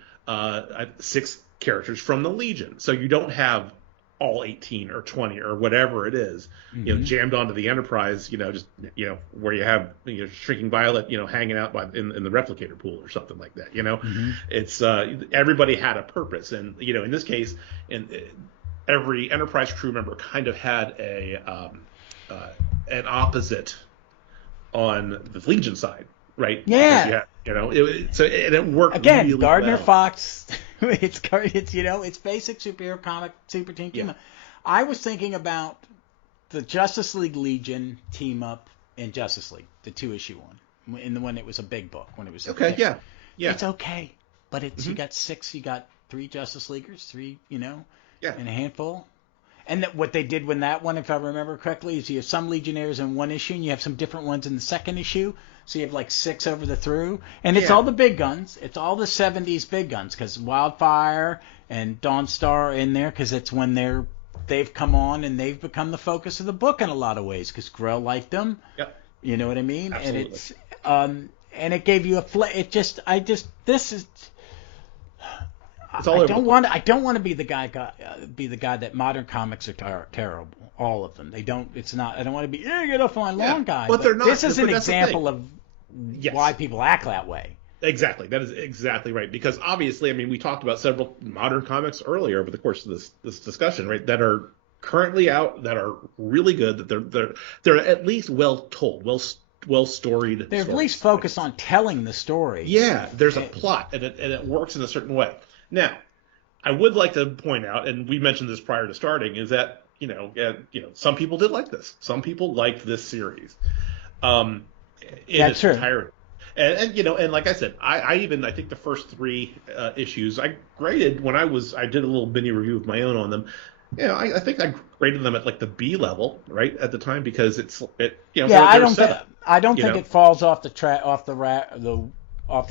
6 characters from the Legion. So you don't have all 18 or 20 or whatever it is, jammed onto the Enterprise, where you have Shrinking Violet, hanging out in the replicator pool or something like that. It's everybody had a purpose, and in this case, every Enterprise crew member kind of had an opposite on the Legion side, right? Yeah. It worked again. Really Gardner well. Fox. It's basic superhero comic super team up. I was thinking about the Justice League Legion team up in Justice League, the 2-issue one, in the one it was a big book when it was yeah. It's okay, but it's you got 6, you got 3 Justice Leaguers, 3 and a handful. And what they did with that one, if I remember correctly, is you have some Legionnaires in one issue, and you have some different ones in the second issue. So you have like 6 over the through. And it's all the big guns. It's all the 70s big guns, because Wildfire and Dawnstar are in there, because it's when they've come on and they've become the focus of the book in a lot of ways, because Grell liked them. Yep. You know what I mean? Absolutely. And it's and it gave you this is. I don't want to be the guy that modern comics are terrible. all of them. They don't. It's not. I don't want to be get off my lawn guy. But they're not. This is an That's the example thing. of Yes. why people act that way. Exactly. That is exactly right. Because obviously, I mean, we talked about several modern comics earlier over the course of this discussion, right? That are currently out, that are really good, that they're at least well told, well storied. They're at least focused on telling the story. Yeah, there's a plot, and it works in a certain way. Now, I would like to point out, and we mentioned this prior to starting, is that some people did like this. Some people liked this series. That's true. Entirety. And like I said, I think the first 3 issues I graded when I did a little mini review of my own on them. I think I graded them at like the B level, right, at the time, because I don't think it falls off the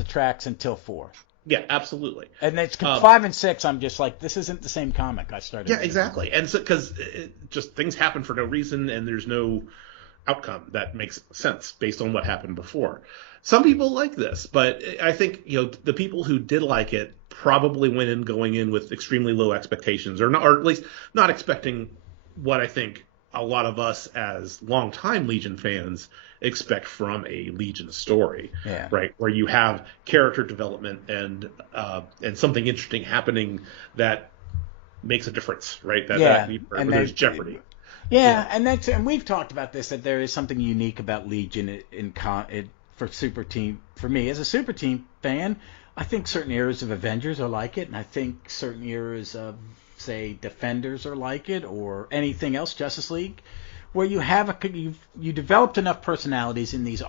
tracks until 4. Yeah, absolutely. And it's 5 and 6. I'm just like, this isn't the same comic I started. Yeah, exactly. And so because just things happen for no reason, and there's no outcome that makes sense based on what happened before. Some people like this, but I think the people who did like it probably went in going in with extremely low expectations, or at least not expecting what I think a lot of us as longtime Legion fans expect from a Legion story, right? Where you have character development and something interesting happening that makes a difference, right? Where there's jeopardy. Yeah, and we've talked about this, that there is something unique about Legion for Super Team. For me, as a Super Team fan, I think certain eras of Avengers are like it, and I think certain eras of, say, Defenders are like it, or anything else, Justice League, where you have you developed enough personalities in these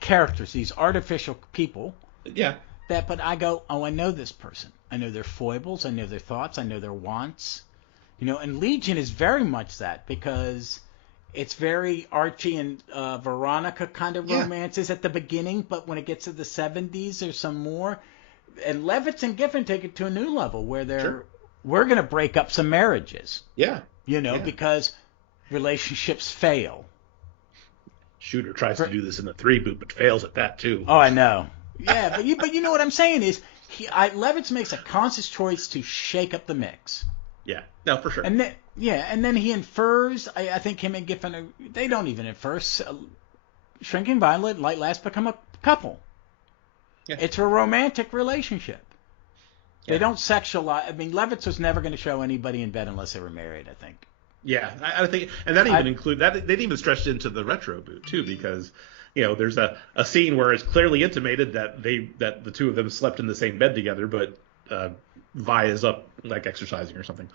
characters, these artificial people. Yeah. But I go, I know this person. I know their foibles. I know their thoughts. I know their wants. And Legion is very much that, because it's very Archie and Veronica kind of romances at the beginning, but when it gets to the 70s, there's some more. And Levitz and Giffen take it to a new level where we're going to break up some marriages. Yeah. Because relationships fail. Shooter tries to do this in the 3 boot, but fails at that too. Oh, I know. Yeah, but you know what I'm saying is, Levitz makes a conscious choice to shake up the mix. Yeah, no, for sure. And then he infers. I think him and Giffen, they don't even infer. Shrinking Violet and Light Last become a couple. Yeah. It's a romantic relationship. They don't sexualize. I mean, Levitz was never going to show anybody in bed unless they were married, I think. Yeah, I think, and that even include that. They'd even stretched into the retro boot too, because there's a scene where it's clearly intimated that the two of them slept in the same bed together, but Vi is up like exercising or something.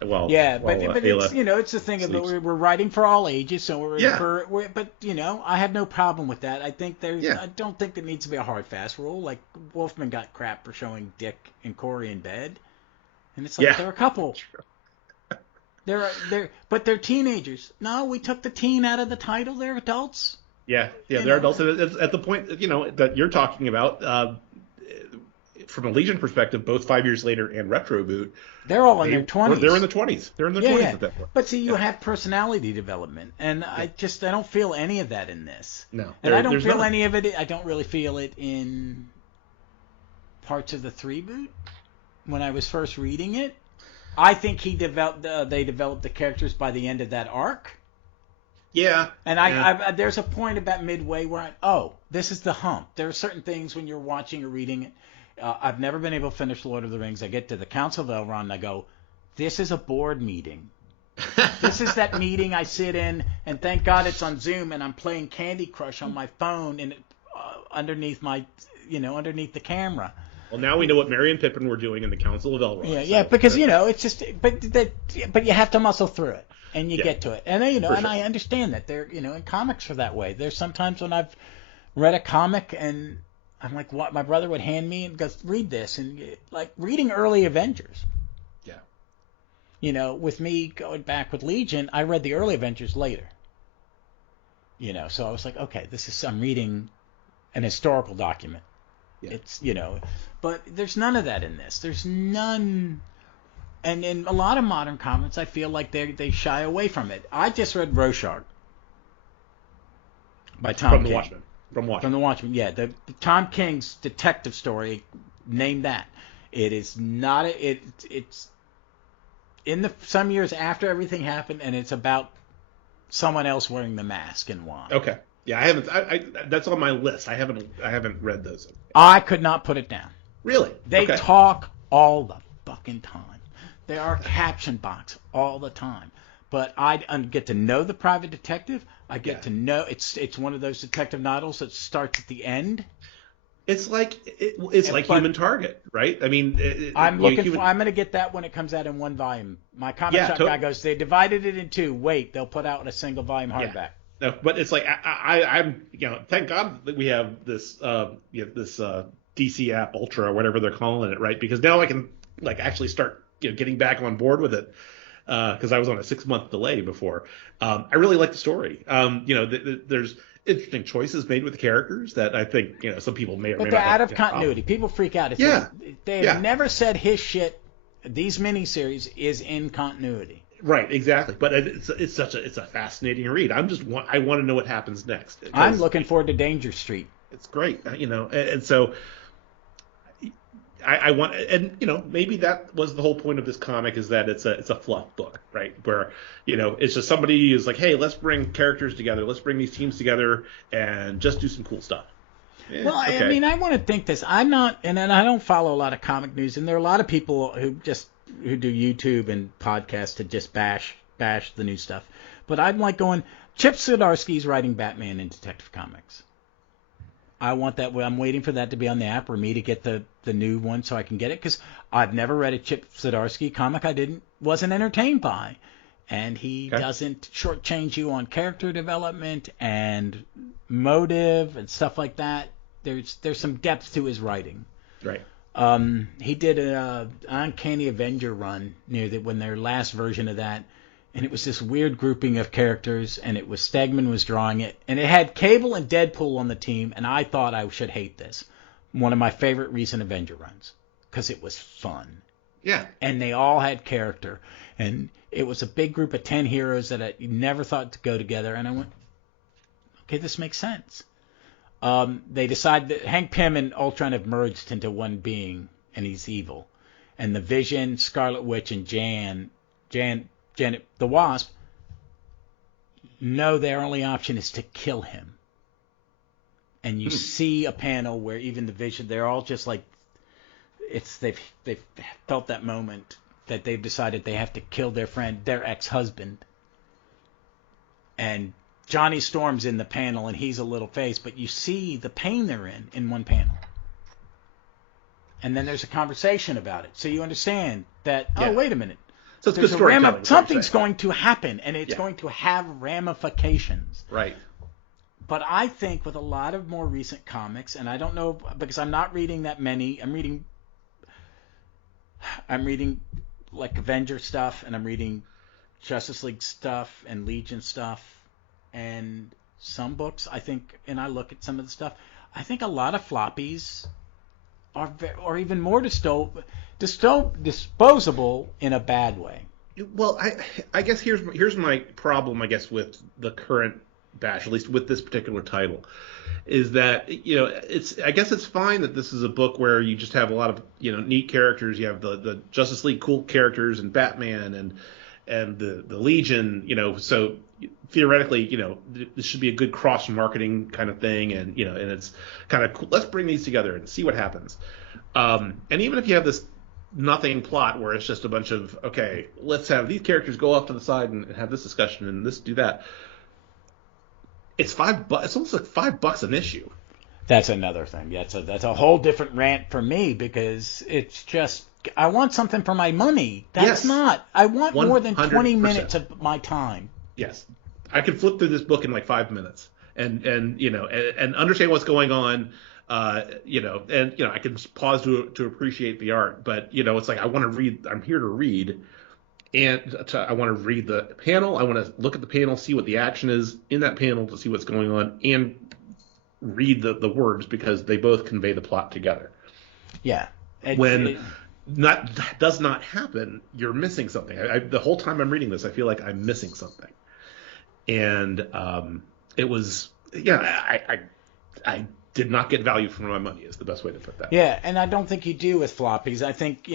But it's it's the thing about we're writing for all ages, so I have no problem with that. I think I don't think there needs to be a hard fast rule. Like Wolfman got crap for showing Dick and Corey in bed, and it's like they're a couple. But they're teenagers. No, we took the teen out of the title. They're adults. Yeah, they're adults. At the point that you're talking about, from a Legion perspective, both 5 years later and Retro Boot, they're all in their 20s. They're in the 20s. They're in their 20s at that point. But see, you have personality development, and I don't feel any of that in this. No, and I don't feel any of it. I don't really feel it in parts of the 3 boot when I was first reading it. I think they developed the characters by the end of that arc. Yeah. And there's a point about midway where this is the hump. There are certain things when you're watching or reading it. I've never been able to finish Lord of the Rings. I get to the Council of Elrond and I go, this is a board meeting. This is that meeting I sit in, and thank God it's on Zoom, and I'm playing Candy Crush on my phone and underneath the camera. Well, now we know what Merry and Pippin were doing in the Council of Elrond. Because it's just, but you have to muscle through it, and you get to it, and and I understand that they're, in comics are that way. There's sometimes when I've read a comic and I'm like, what? My brother would hand me and goes, read this, and like reading early Avengers. Yeah. With me going back with Legion, I read the early Avengers later. So I was like, okay, I'm reading an historical document. Yeah. It's, but there's none of that in this. There's none. And in a lot of modern comics, I feel like they shy away from it. I just read Rorschach by Tom King. From the Watchmen, yeah. The Tom King's detective story, name that. It is not it's some years after everything happened, and it's about someone else wearing the mask and why. Okay. Yeah, I haven't. That's on my list. I haven't read those. I could not put it down. Really? They Okay. talk all the fucking time. They are caption box all the time. But I get to know the private detective. I get to know it's one of those detective novels that starts at the end. It's like Human Target, right? I mean, I'm going to get that when it comes out in one volume. My comic shop guy goes, they divided it in two. Wait, they'll put out a single volume hardback. No, but it's like I'm thank God that we have this DC app Ultra or whatever they're calling it, right? Because now I can actually start getting back on board with it. Because I was on a 6-month delay before. I really like the story. There's interesting choices made with the characters that I think some people may or may not. But they're out of continuity. People freak out. They have never said his shit. These miniseries is in continuity. Right, exactly. But it's a fascinating read. I want to know what happens next. I'm looking forward to Danger Street. It's great, and so. I want, and maybe that was the whole point of this comic, is that it's a fluff book, right? Where it's just somebody is like, hey, let's bring characters together, let's bring these teams together, and just do some cool stuff. Well, okay. I mean, I want to think this. I'm not, and I don't follow a lot of comic news, and there are a lot of people who do YouTube and podcasts to just bash the new stuff. But I'm like going, Chip Zdarsky's writing Batman in Detective Comics. I want that. I'm waiting for that to be on the app, or me to get the new one so I can get it, because I've never read a Chip Zdarsky comic wasn't entertained by, and he doesn't shortchange you on character development and motive and stuff like that. There's some depth to his writing. Right. He did an Uncanny Avenger run when their last version of that. And it was this weird grouping of characters, and it was Stegman was drawing it, and it had Cable and Deadpool on the team, and I thought I should hate this. One of my favorite recent Avenger runs, because it was fun. Yeah. And they all had character, and it was a big group of 10 heroes that I never thought to go together, and I went, okay, this makes sense. They decide that Hank Pym and Ultron have merged into one being, and he's evil. And the Vision, Scarlet Witch, and Janet the Wasp know their only option is to kill him. And you see a panel where even the Vision, they're all just like, they've felt that moment that they've decided they have to kill their friend, their ex-husband. And Johnny Storm's in the panel, and he's a little face, but you see the pain they're in one panel. And then there's a conversation about it. So you understand that, oh, wait a minute. So it's good storytelling. Something's going to happen, and it's going to have ramifications. Right. But I think with a lot of more recent comics, and I don't know, because I'm not reading that many. I'm reading like Avenger stuff, and I'm reading Justice League stuff and Legion stuff, and some books, I think, and I look at some of the stuff, I think a lot of floppies are even more disposable in a bad way. Well, I guess here's my problem, I guess, with the current bash, at least with this particular title, is that I guess it's fine that this is a book where you just have a lot of neat characters. You have the Justice League cool characters and Batman and the Legion. So theoretically, this should be a good cross marketing kind of thing, and and it's kind of cool. Let's bring these together and see what happens. And even if you have this nothing plot where it's just a bunch of, okay, let's have these characters go off to the side and have this discussion and this do that. It's $5. It's almost like $5 an issue. That's another thing. That's a whole different rant for me, because it's just, I want something for my money. I want 100%. More than 20 minutes of my time. Yes. I could flip through this book in like 5 minutes and understand what's going on. I can pause to appreciate the art, but it's like I want to read. I'm here to read, and I want to read the panel. I want to look at the panel, see what the action is in that panel, to see what's going on, and read the words, because they both convey the plot together. Yeah. That does not happen, you're missing something. The whole time I'm reading this, I feel like I'm missing something, and it was I did not get value for my money, is the best way to put that. Yeah, and I don't think you do with floppies. I think,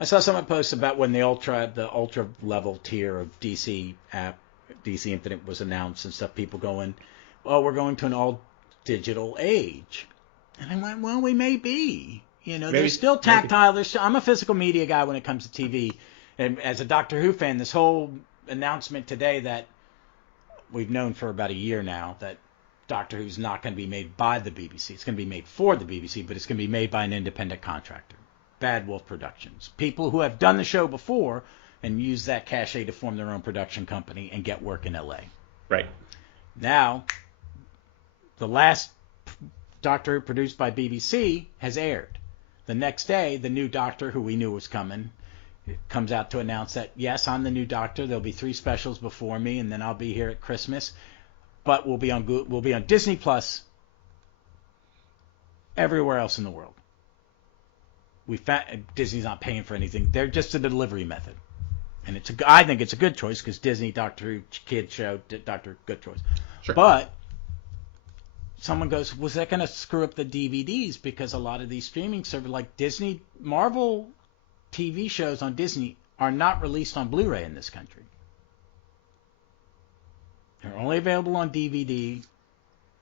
I saw someone post about when the ultra level tier of DC Infinite was announced and stuff. People going, "Oh, we're going to an all digital age," and I went, "Well, we may be. There's still tactile. I'm a physical media guy when it comes to TV, and as a Doctor Who fan, this whole announcement today that we've known for about a year now that Doctor Who's not going to be made by the BBC. It's going to be made for the BBC, but it's going to be made by an independent contractor. Bad Wolf Productions. People who have done the show before and use that cachet to form their own production company and get work in LA. Right. Now, the last Doctor Who produced by BBC has aired. The next day, the new Doctor, who we knew was coming, comes out to announce that, yes, I'm the new Doctor. There'll be 3 specials before me, and then I'll be here at Christmas. But we'll be on Disney Plus everywhere else in the world. Disney's not paying for anything. They're just a delivery method. And I think it's a good choice because Disney, Doctor Who, kid show, Doctor, good choice. Sure. But someone goes, was that going to screw up the DVDs? Because a lot of these streaming services, like Disney, Marvel TV shows on Disney are not released on Blu-ray in this country. They're only available on DVD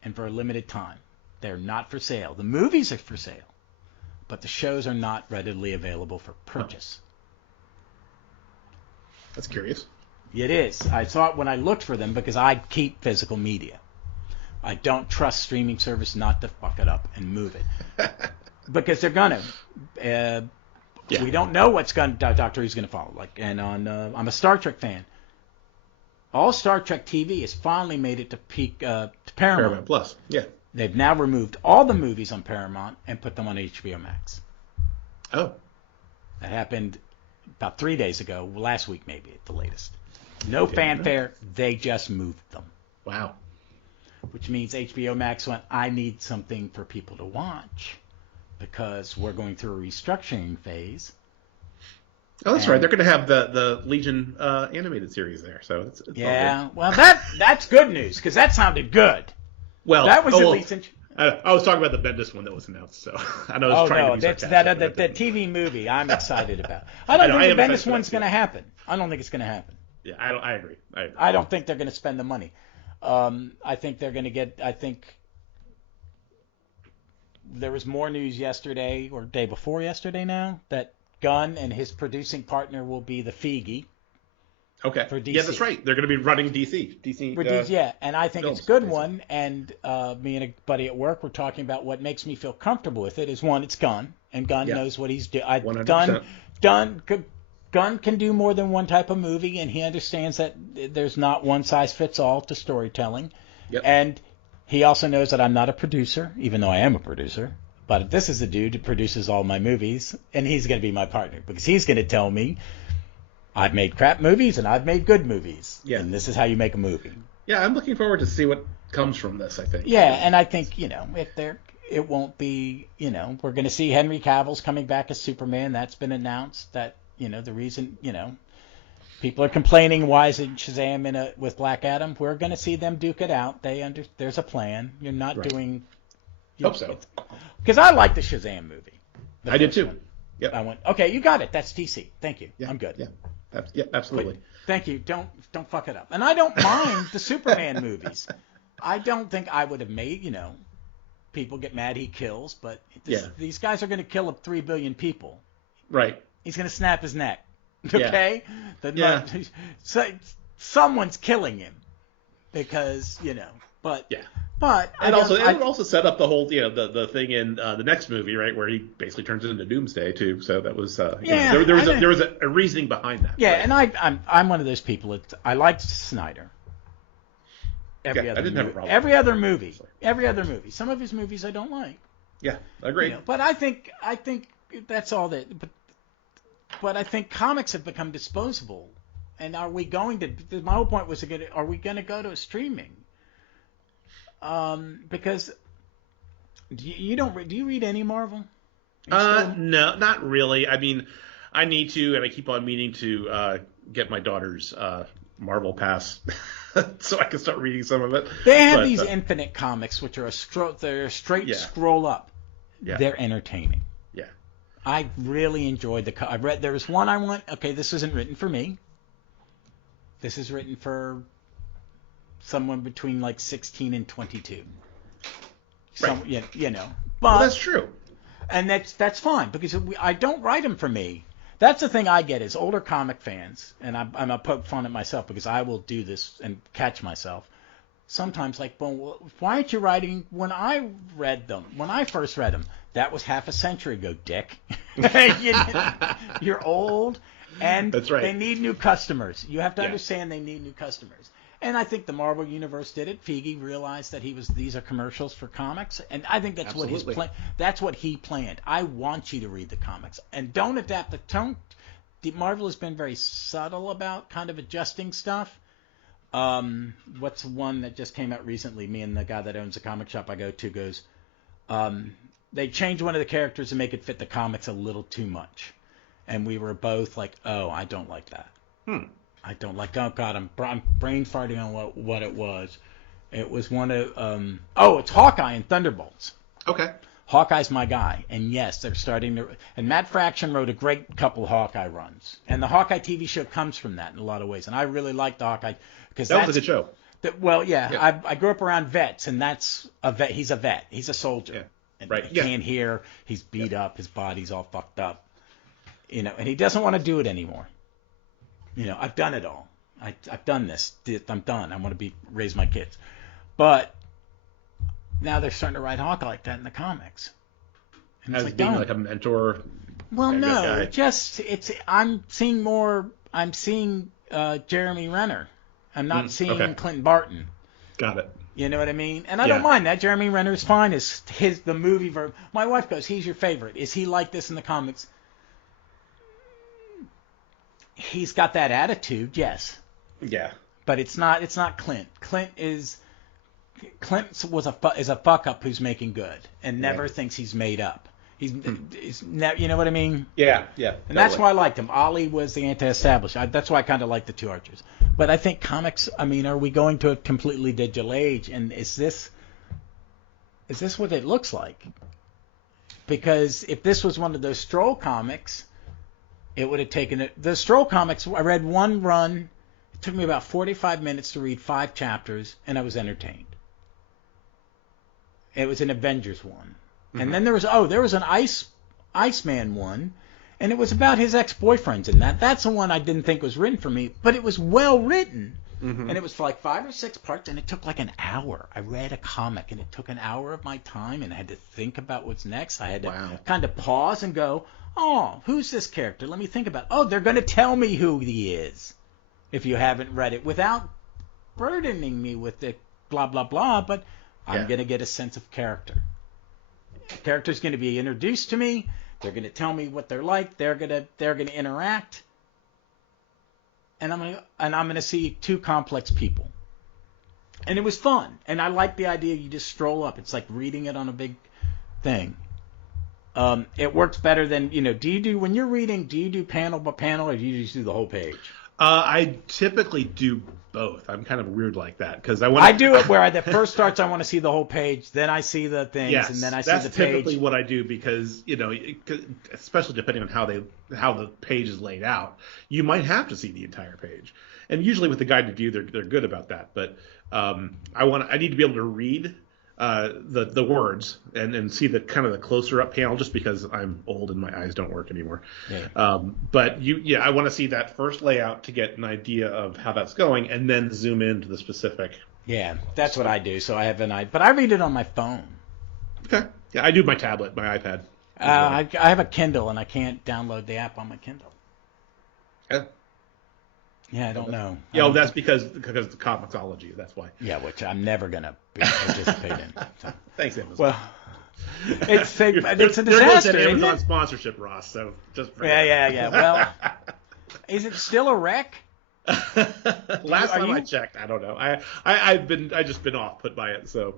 and for a limited time. They're not for sale. The movies are for sale, but the shows are not readily available for purchase. That's curious. It is. I saw it when I looked for them because I keep physical media. I don't trust streaming service not to fuck it up and move it. Because they're going to. We don't know Doctor Who's going to follow. I'm a Star Trek fan. All Star Trek TV has finally made it to Paramount. Paramount Plus, yeah. They've now removed all the movies on Paramount and put them on HBO Max. Oh. That happened about 3 days ago, last week maybe at the latest. No fanfare, they just moved them. Wow. Which means HBO Max went, I need something for people to watch because we're going through a restructuring phase. Oh, that's right. They're going to have the Legion animated series there, so it's yeah. Well, that's good news because that sounded good. Well, that was at least. I was talking about the Bendis one that was announced, so I know I was trying to be sarcastic. The TV movie I'm excited about. I don't think the Bendis one's going to happen. I don't think it's going to happen. Yeah, I agree. I don't think they're going to spend the money. I think they're going to get. I think there was more news yesterday or day before yesterday now that Gunn and his producing partner will be the Feige. Okay. For DC. Yeah, that's right. They're going to be running DC. Yeah, and I think it's a good one. And me and a buddy at work were talking about what makes me feel comfortable with it is, one, it's Gunn, and Gunn knows what he's doing. 100%. Gunn can do more than one type of movie, and he understands that there's not one size fits all to storytelling. Yep. And he also knows that I'm not a producer, even though I am a producer. But this is the dude who produces all my movies, and he's going to be my partner because he's going to tell me I've made crap movies and I've made good movies, and this is how you make a movie. Yeah, I'm looking forward to see what comes from this, I think. Yeah, and I think, it won't be, we're going to see Henry Cavill's coming back as Superman. That's been announced. That, the reason, people are complaining, why isn't Shazam with Black Adam? We're going to see them duke it out. There's a plan. You're not doing... Hope so. Because I like the Shazam movie. I did too. Yep. I went, okay, you got it. That's DC. Thank you. Yeah, I'm good. Yeah, absolutely. Thank you. Don't fuck it up. And I don't mind the Superman movies. I don't think I would have made, people get mad he kills, but these guys are going to kill up 3 billion people. Right. He's going to snap his neck. Okay? Yeah. So someone's killing him because, but... Yeah. But it would also set up the whole, the thing in the next movie, right, where he basically turns it into Doomsday too. So that was, there was a reasoning behind that. Yeah, right? And I'm one of those people. I liked Snyder. Every other movie. Some of his movies I don't like. Yeah, I agree. But I think that's all that. But I think comics have become disposable. And are we going to? My whole point was are we going to go to a streaming? Because do you read any Marvel? No, not really. I mean, I need to, and I keep on meaning to get my daughter's Marvel Pass so I can start reading some of it. They have these Infinite comics, which are they're straight Yeah. scroll up. Yeah. They're entertaining. Yeah. I really enjoyed I read, there was one I went, okay, this isn't written for me. This is written for someone between like 16 and 22. Right. You know. Well, But that's true. and that's fine because I don't write them for me. That's the thing I get is older comic fans, and I'm a poke fun at myself because I will do this and catch myself. Sometimes like, well, why aren't you writing when I read them? When I first read them, that was half a century ago, Dick. You're old, and That's right. they need new customers. You have to Yeah. understand they need new customers. And I think the Marvel Universe did it. Feige realized that these are commercials for comics, and I think that's Absolutely. that's what he planned. I want you to read the comics and don't adapt the tone. Marvel has been very subtle about kind of adjusting stuff. What's one that just came out recently? Me and the guy that owns the comic shop I go to goes, they changed one of the characters to make it fit the comics a little too much, and we were both like, oh, I don't like that. I don't like. Oh God, I'm brain farting on what it was. It was one of it's Hawkeye and Thunderbolts. Okay. Hawkeye's my guy, and yes, they're starting to. And Matt Fraction wrote a great couple Hawkeye runs, and the Hawkeye TV show comes from that in a lot of ways. And I really like the Hawkeye because That was a good show. Well, Yeah. I grew up around vets, and that's a vet. He's a vet. He's a soldier. Yeah. And Right. He Yeah. can't hear. He's beat up. His body's all fucked up. You know, and he doesn't want to do it anymore. You know, I've done it all. I've done this. I'm done. I want to raise my kids. But now they're starting to write Hawkeye like that in the comics. And As it's being don't. like a mentor. Well, good no, guy. I'm seeing Jeremy Renner. I'm not seeing okay. Clinton Barton. Got it. You know what I mean? And I Yeah. don't mind that. Jeremy Renner's fine. Is the movie version. My wife goes, he's your favorite. Is he like this in the comics? He's got that attitude, yes. Yeah. But it's not Clint. Clint is a fuck up who's making good and never thinks he's made up. He's you know what I mean? Yeah. Yeah. And that's why I liked him. Ollie was the anti-established. That's why I kind of like the two Archers. But I think comics. I mean, are we going to a completely digital age? And is this what it looks like? Because if this was one of those Stroll comics, it would have taken it. The Stroll comics. I read one run. It took me about 45 minutes to read 5 chapters, and I was entertained. It was an Avengers one. And then there was an Iceman one, and it was about his ex-boyfriends and that. That's the one I didn't think was written for me, but it was well written. And it was for like 5 or 6 parts, and it took like an hour. I read a comic, and it took an hour of my time, and I had to think about what's next. I had to kind of pause and go, oh, who's this character? Let me think about it. Oh, they're going to tell me who he is if you haven't read it without burdening me with the blah, blah, blah, but I'm going to get a sense of character. The character's going to be introduced to me. They're going to tell me what they're like. They're going to interact. And I'm going to see 2 complex people. And it was fun. And I like the idea you just stroll up. It's like reading it on a big thing. It works better than, when you're reading, do you do panel by panel or do you just do the whole page? I typically do both. I'm kind of weird like that because I do it where the first starts. I want to see the whole page, then I see the things, and then I see the page. That's typically what I do because especially depending on how the page is laid out, you might have to see the entire page. And usually with the guided view, they're good about that. But I need to be able to read the words and see the kind of the closer up panel just because I'm old and my eyes don't work anymore. Yeah. But I want to see that first layout to get an idea of how that's going and then zoom into the specific. Yeah, that's what I do. So I have but I read it on my phone. Okay. Yeah, I do my tablet, my iPad. I have a Kindle and I can't download the app on my Kindle. Yeah. Yeah, I don't know. Yeah, that's because the comicsology. That's why. Yeah, which I'm never gonna participate in. So. Thanks, Amazon. Well, it's a There disaster. goes that Isn't Amazon it? sponsorship, Ross. So just Yeah. Well, is it still a wreck? Last time I checked, I don't know. I just been off put by it. So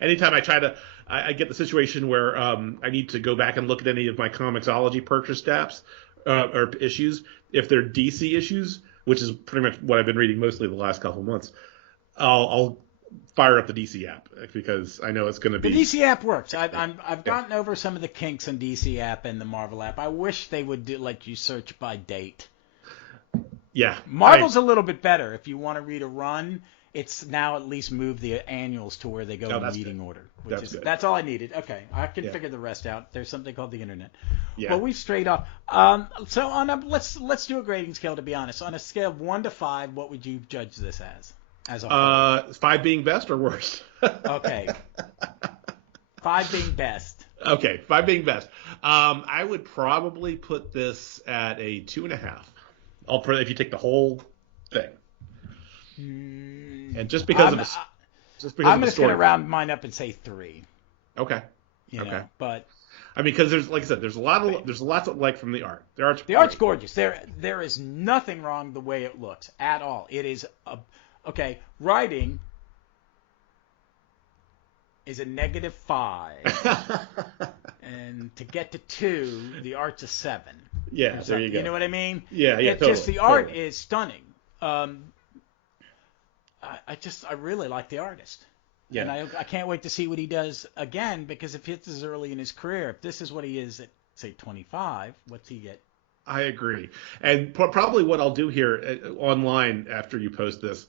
anytime I get the situation where I need to go back and look at any of my comicsology purchased apps or issues, if they're DC issues, which is pretty much what I've been reading mostly the last couple of months, I'll fire up the DC app because I know it's going to be. The DC app works. I've gotten over some of the kinks in DC app and the Marvel app. I wish they would let you search by date. Yeah. Marvel's a little bit better. If you want to read a run, it's now at least moved the annuals to where they go in reading order. That's all I needed. Okay, I can figure the rest out. There's something called the internet. Yeah. Well, we strayed off. So let's do a grading scale. To be honest, on a scale of 1 to 5, what would you judge this as a whole? 5 being best or worst? Okay. 5 being best. Okay, 5 being best. I would probably put this at a 2.5. If you take the whole thing. And just because of I'm just going to round mine up and say 3. Okay. But I mean, because there's, like I said, there's lots of like from the art. The art's gorgeous. There is nothing wrong the way it looks at all. It is writing is a -5, and to get to 2, the art's a 7. Yeah, there you go. You know what I mean? Yeah, totally. Just the art is stunning. I really like the artist. Yeah. And I can't wait to see what he does again, because if this is early in his career, if this is what he is at, say, 25, what's he get? I agree. And probably what I'll do here online after you post this,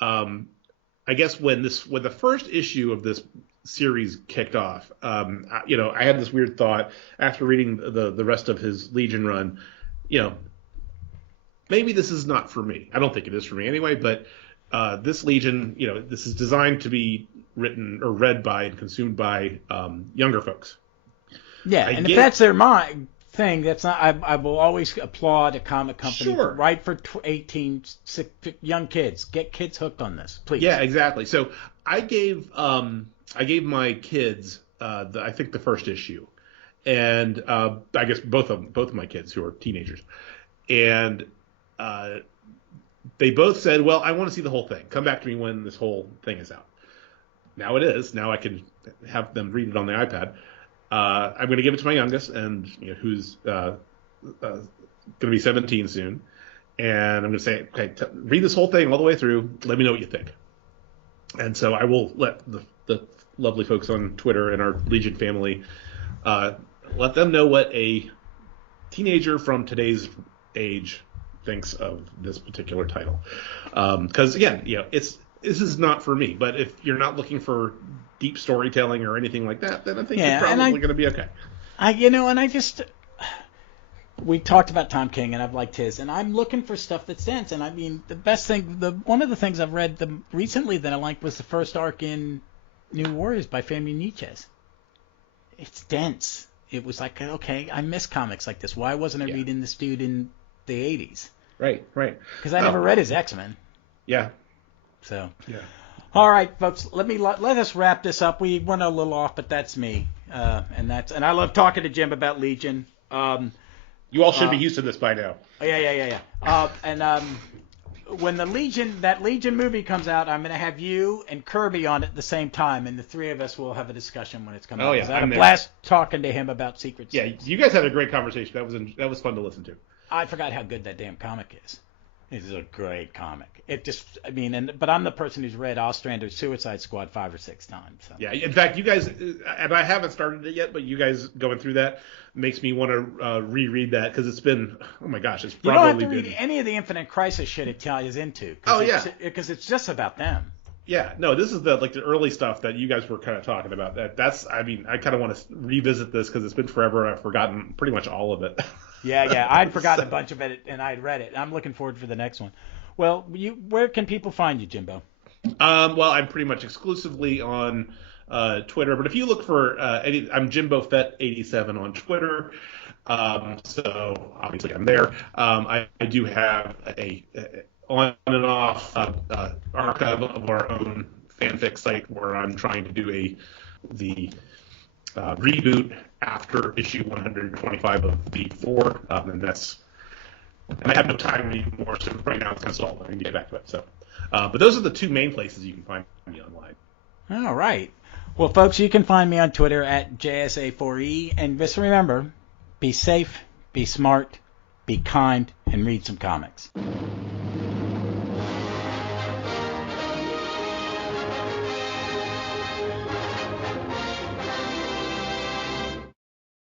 I guess when the first issue of this series kicked off, I had this weird thought after reading the rest of his Legion run, maybe this is not for me. I don't think it is for me anyway, but this Legion, this is designed to be written or read by and consumed by younger folks. Yeah, if that's their mind thing, that's not. I will always applaud a comic company to write for 18 young kids. Get kids hooked on this, please. Yeah, exactly. So I gave my kids I think the first issue, and I guess both of my kids who are teenagers, and they both said, well, I want to see the whole thing. Come back to me when this whole thing is out. Now it is. Now I can have them read it on the iPad. I'm going to give it to my youngest, and who's going to be 17 soon. And I'm going to say, okay, read this whole thing all the way through. Let me know what you think. And so I will let the lovely folks on Twitter and our Legion family let them know what a teenager from today's age thinks of this particular title, because again, this is not for me. But if you're not looking for deep storytelling or anything like that, then I think it's probably going to be okay. We talked about Tom King, and I've liked his, and I'm looking for stuff that's dense. And I mean, the best thing, one of the things I've read recently that I liked was the first arc in New Warriors by Fabian Nietzsche. It's dense. It was like, okay, I miss comics like this. Why wasn't I reading this dude in the 80s? Right. Because I never read his X-Men. Yeah. So. Yeah. All right, folks. Let us wrap this up. We went a little off, but that's me. And I love talking to Jim about Legion. You all should be used to this by now. Yeah. When that Legion movie comes out, I'm going to have you and Kirby on at the same time, and the three of us will have a discussion when it's coming out. I had a blast talking to him about Secret Six. Yeah, you guys had a great conversation. That was fun to listen to. I forgot how good that damn comic is. It is a great comic. But I'm the person who's read Ostrander's Suicide Squad 5 or 6 times. So. Yeah, in fact, you guys, and I haven't started it yet, but you guys going through that makes me want to reread that, because it's been, oh my gosh, it's probably. You don't have to read any of the Infinite Crisis shit it ties into. Because it's just about them. Yeah, no, this is the early stuff that you guys were kind of talking about. I kind of want to revisit this because it's been forever and I've forgotten pretty much all of it. Yeah, I'd forgotten a bunch of it and I'd read it. I'm looking forward for the next one. Well, where can people find you, Jimbo? Well, I'm pretty much exclusively on Twitter, but if you look for I'm Jimbo Fett 87 on Twitter. So obviously I'm there. I do have a on and off archive of our own fanfic site where I'm trying to do the reboot after issue 125 of V4, and I have no time anymore, so right now it's kind of stalled. I can get back to it. So, but those are the two main places you can find me online. All right. Well, folks, you can find me on Twitter at JSA4E, and just remember, be safe, be smart, be kind, and read some comics.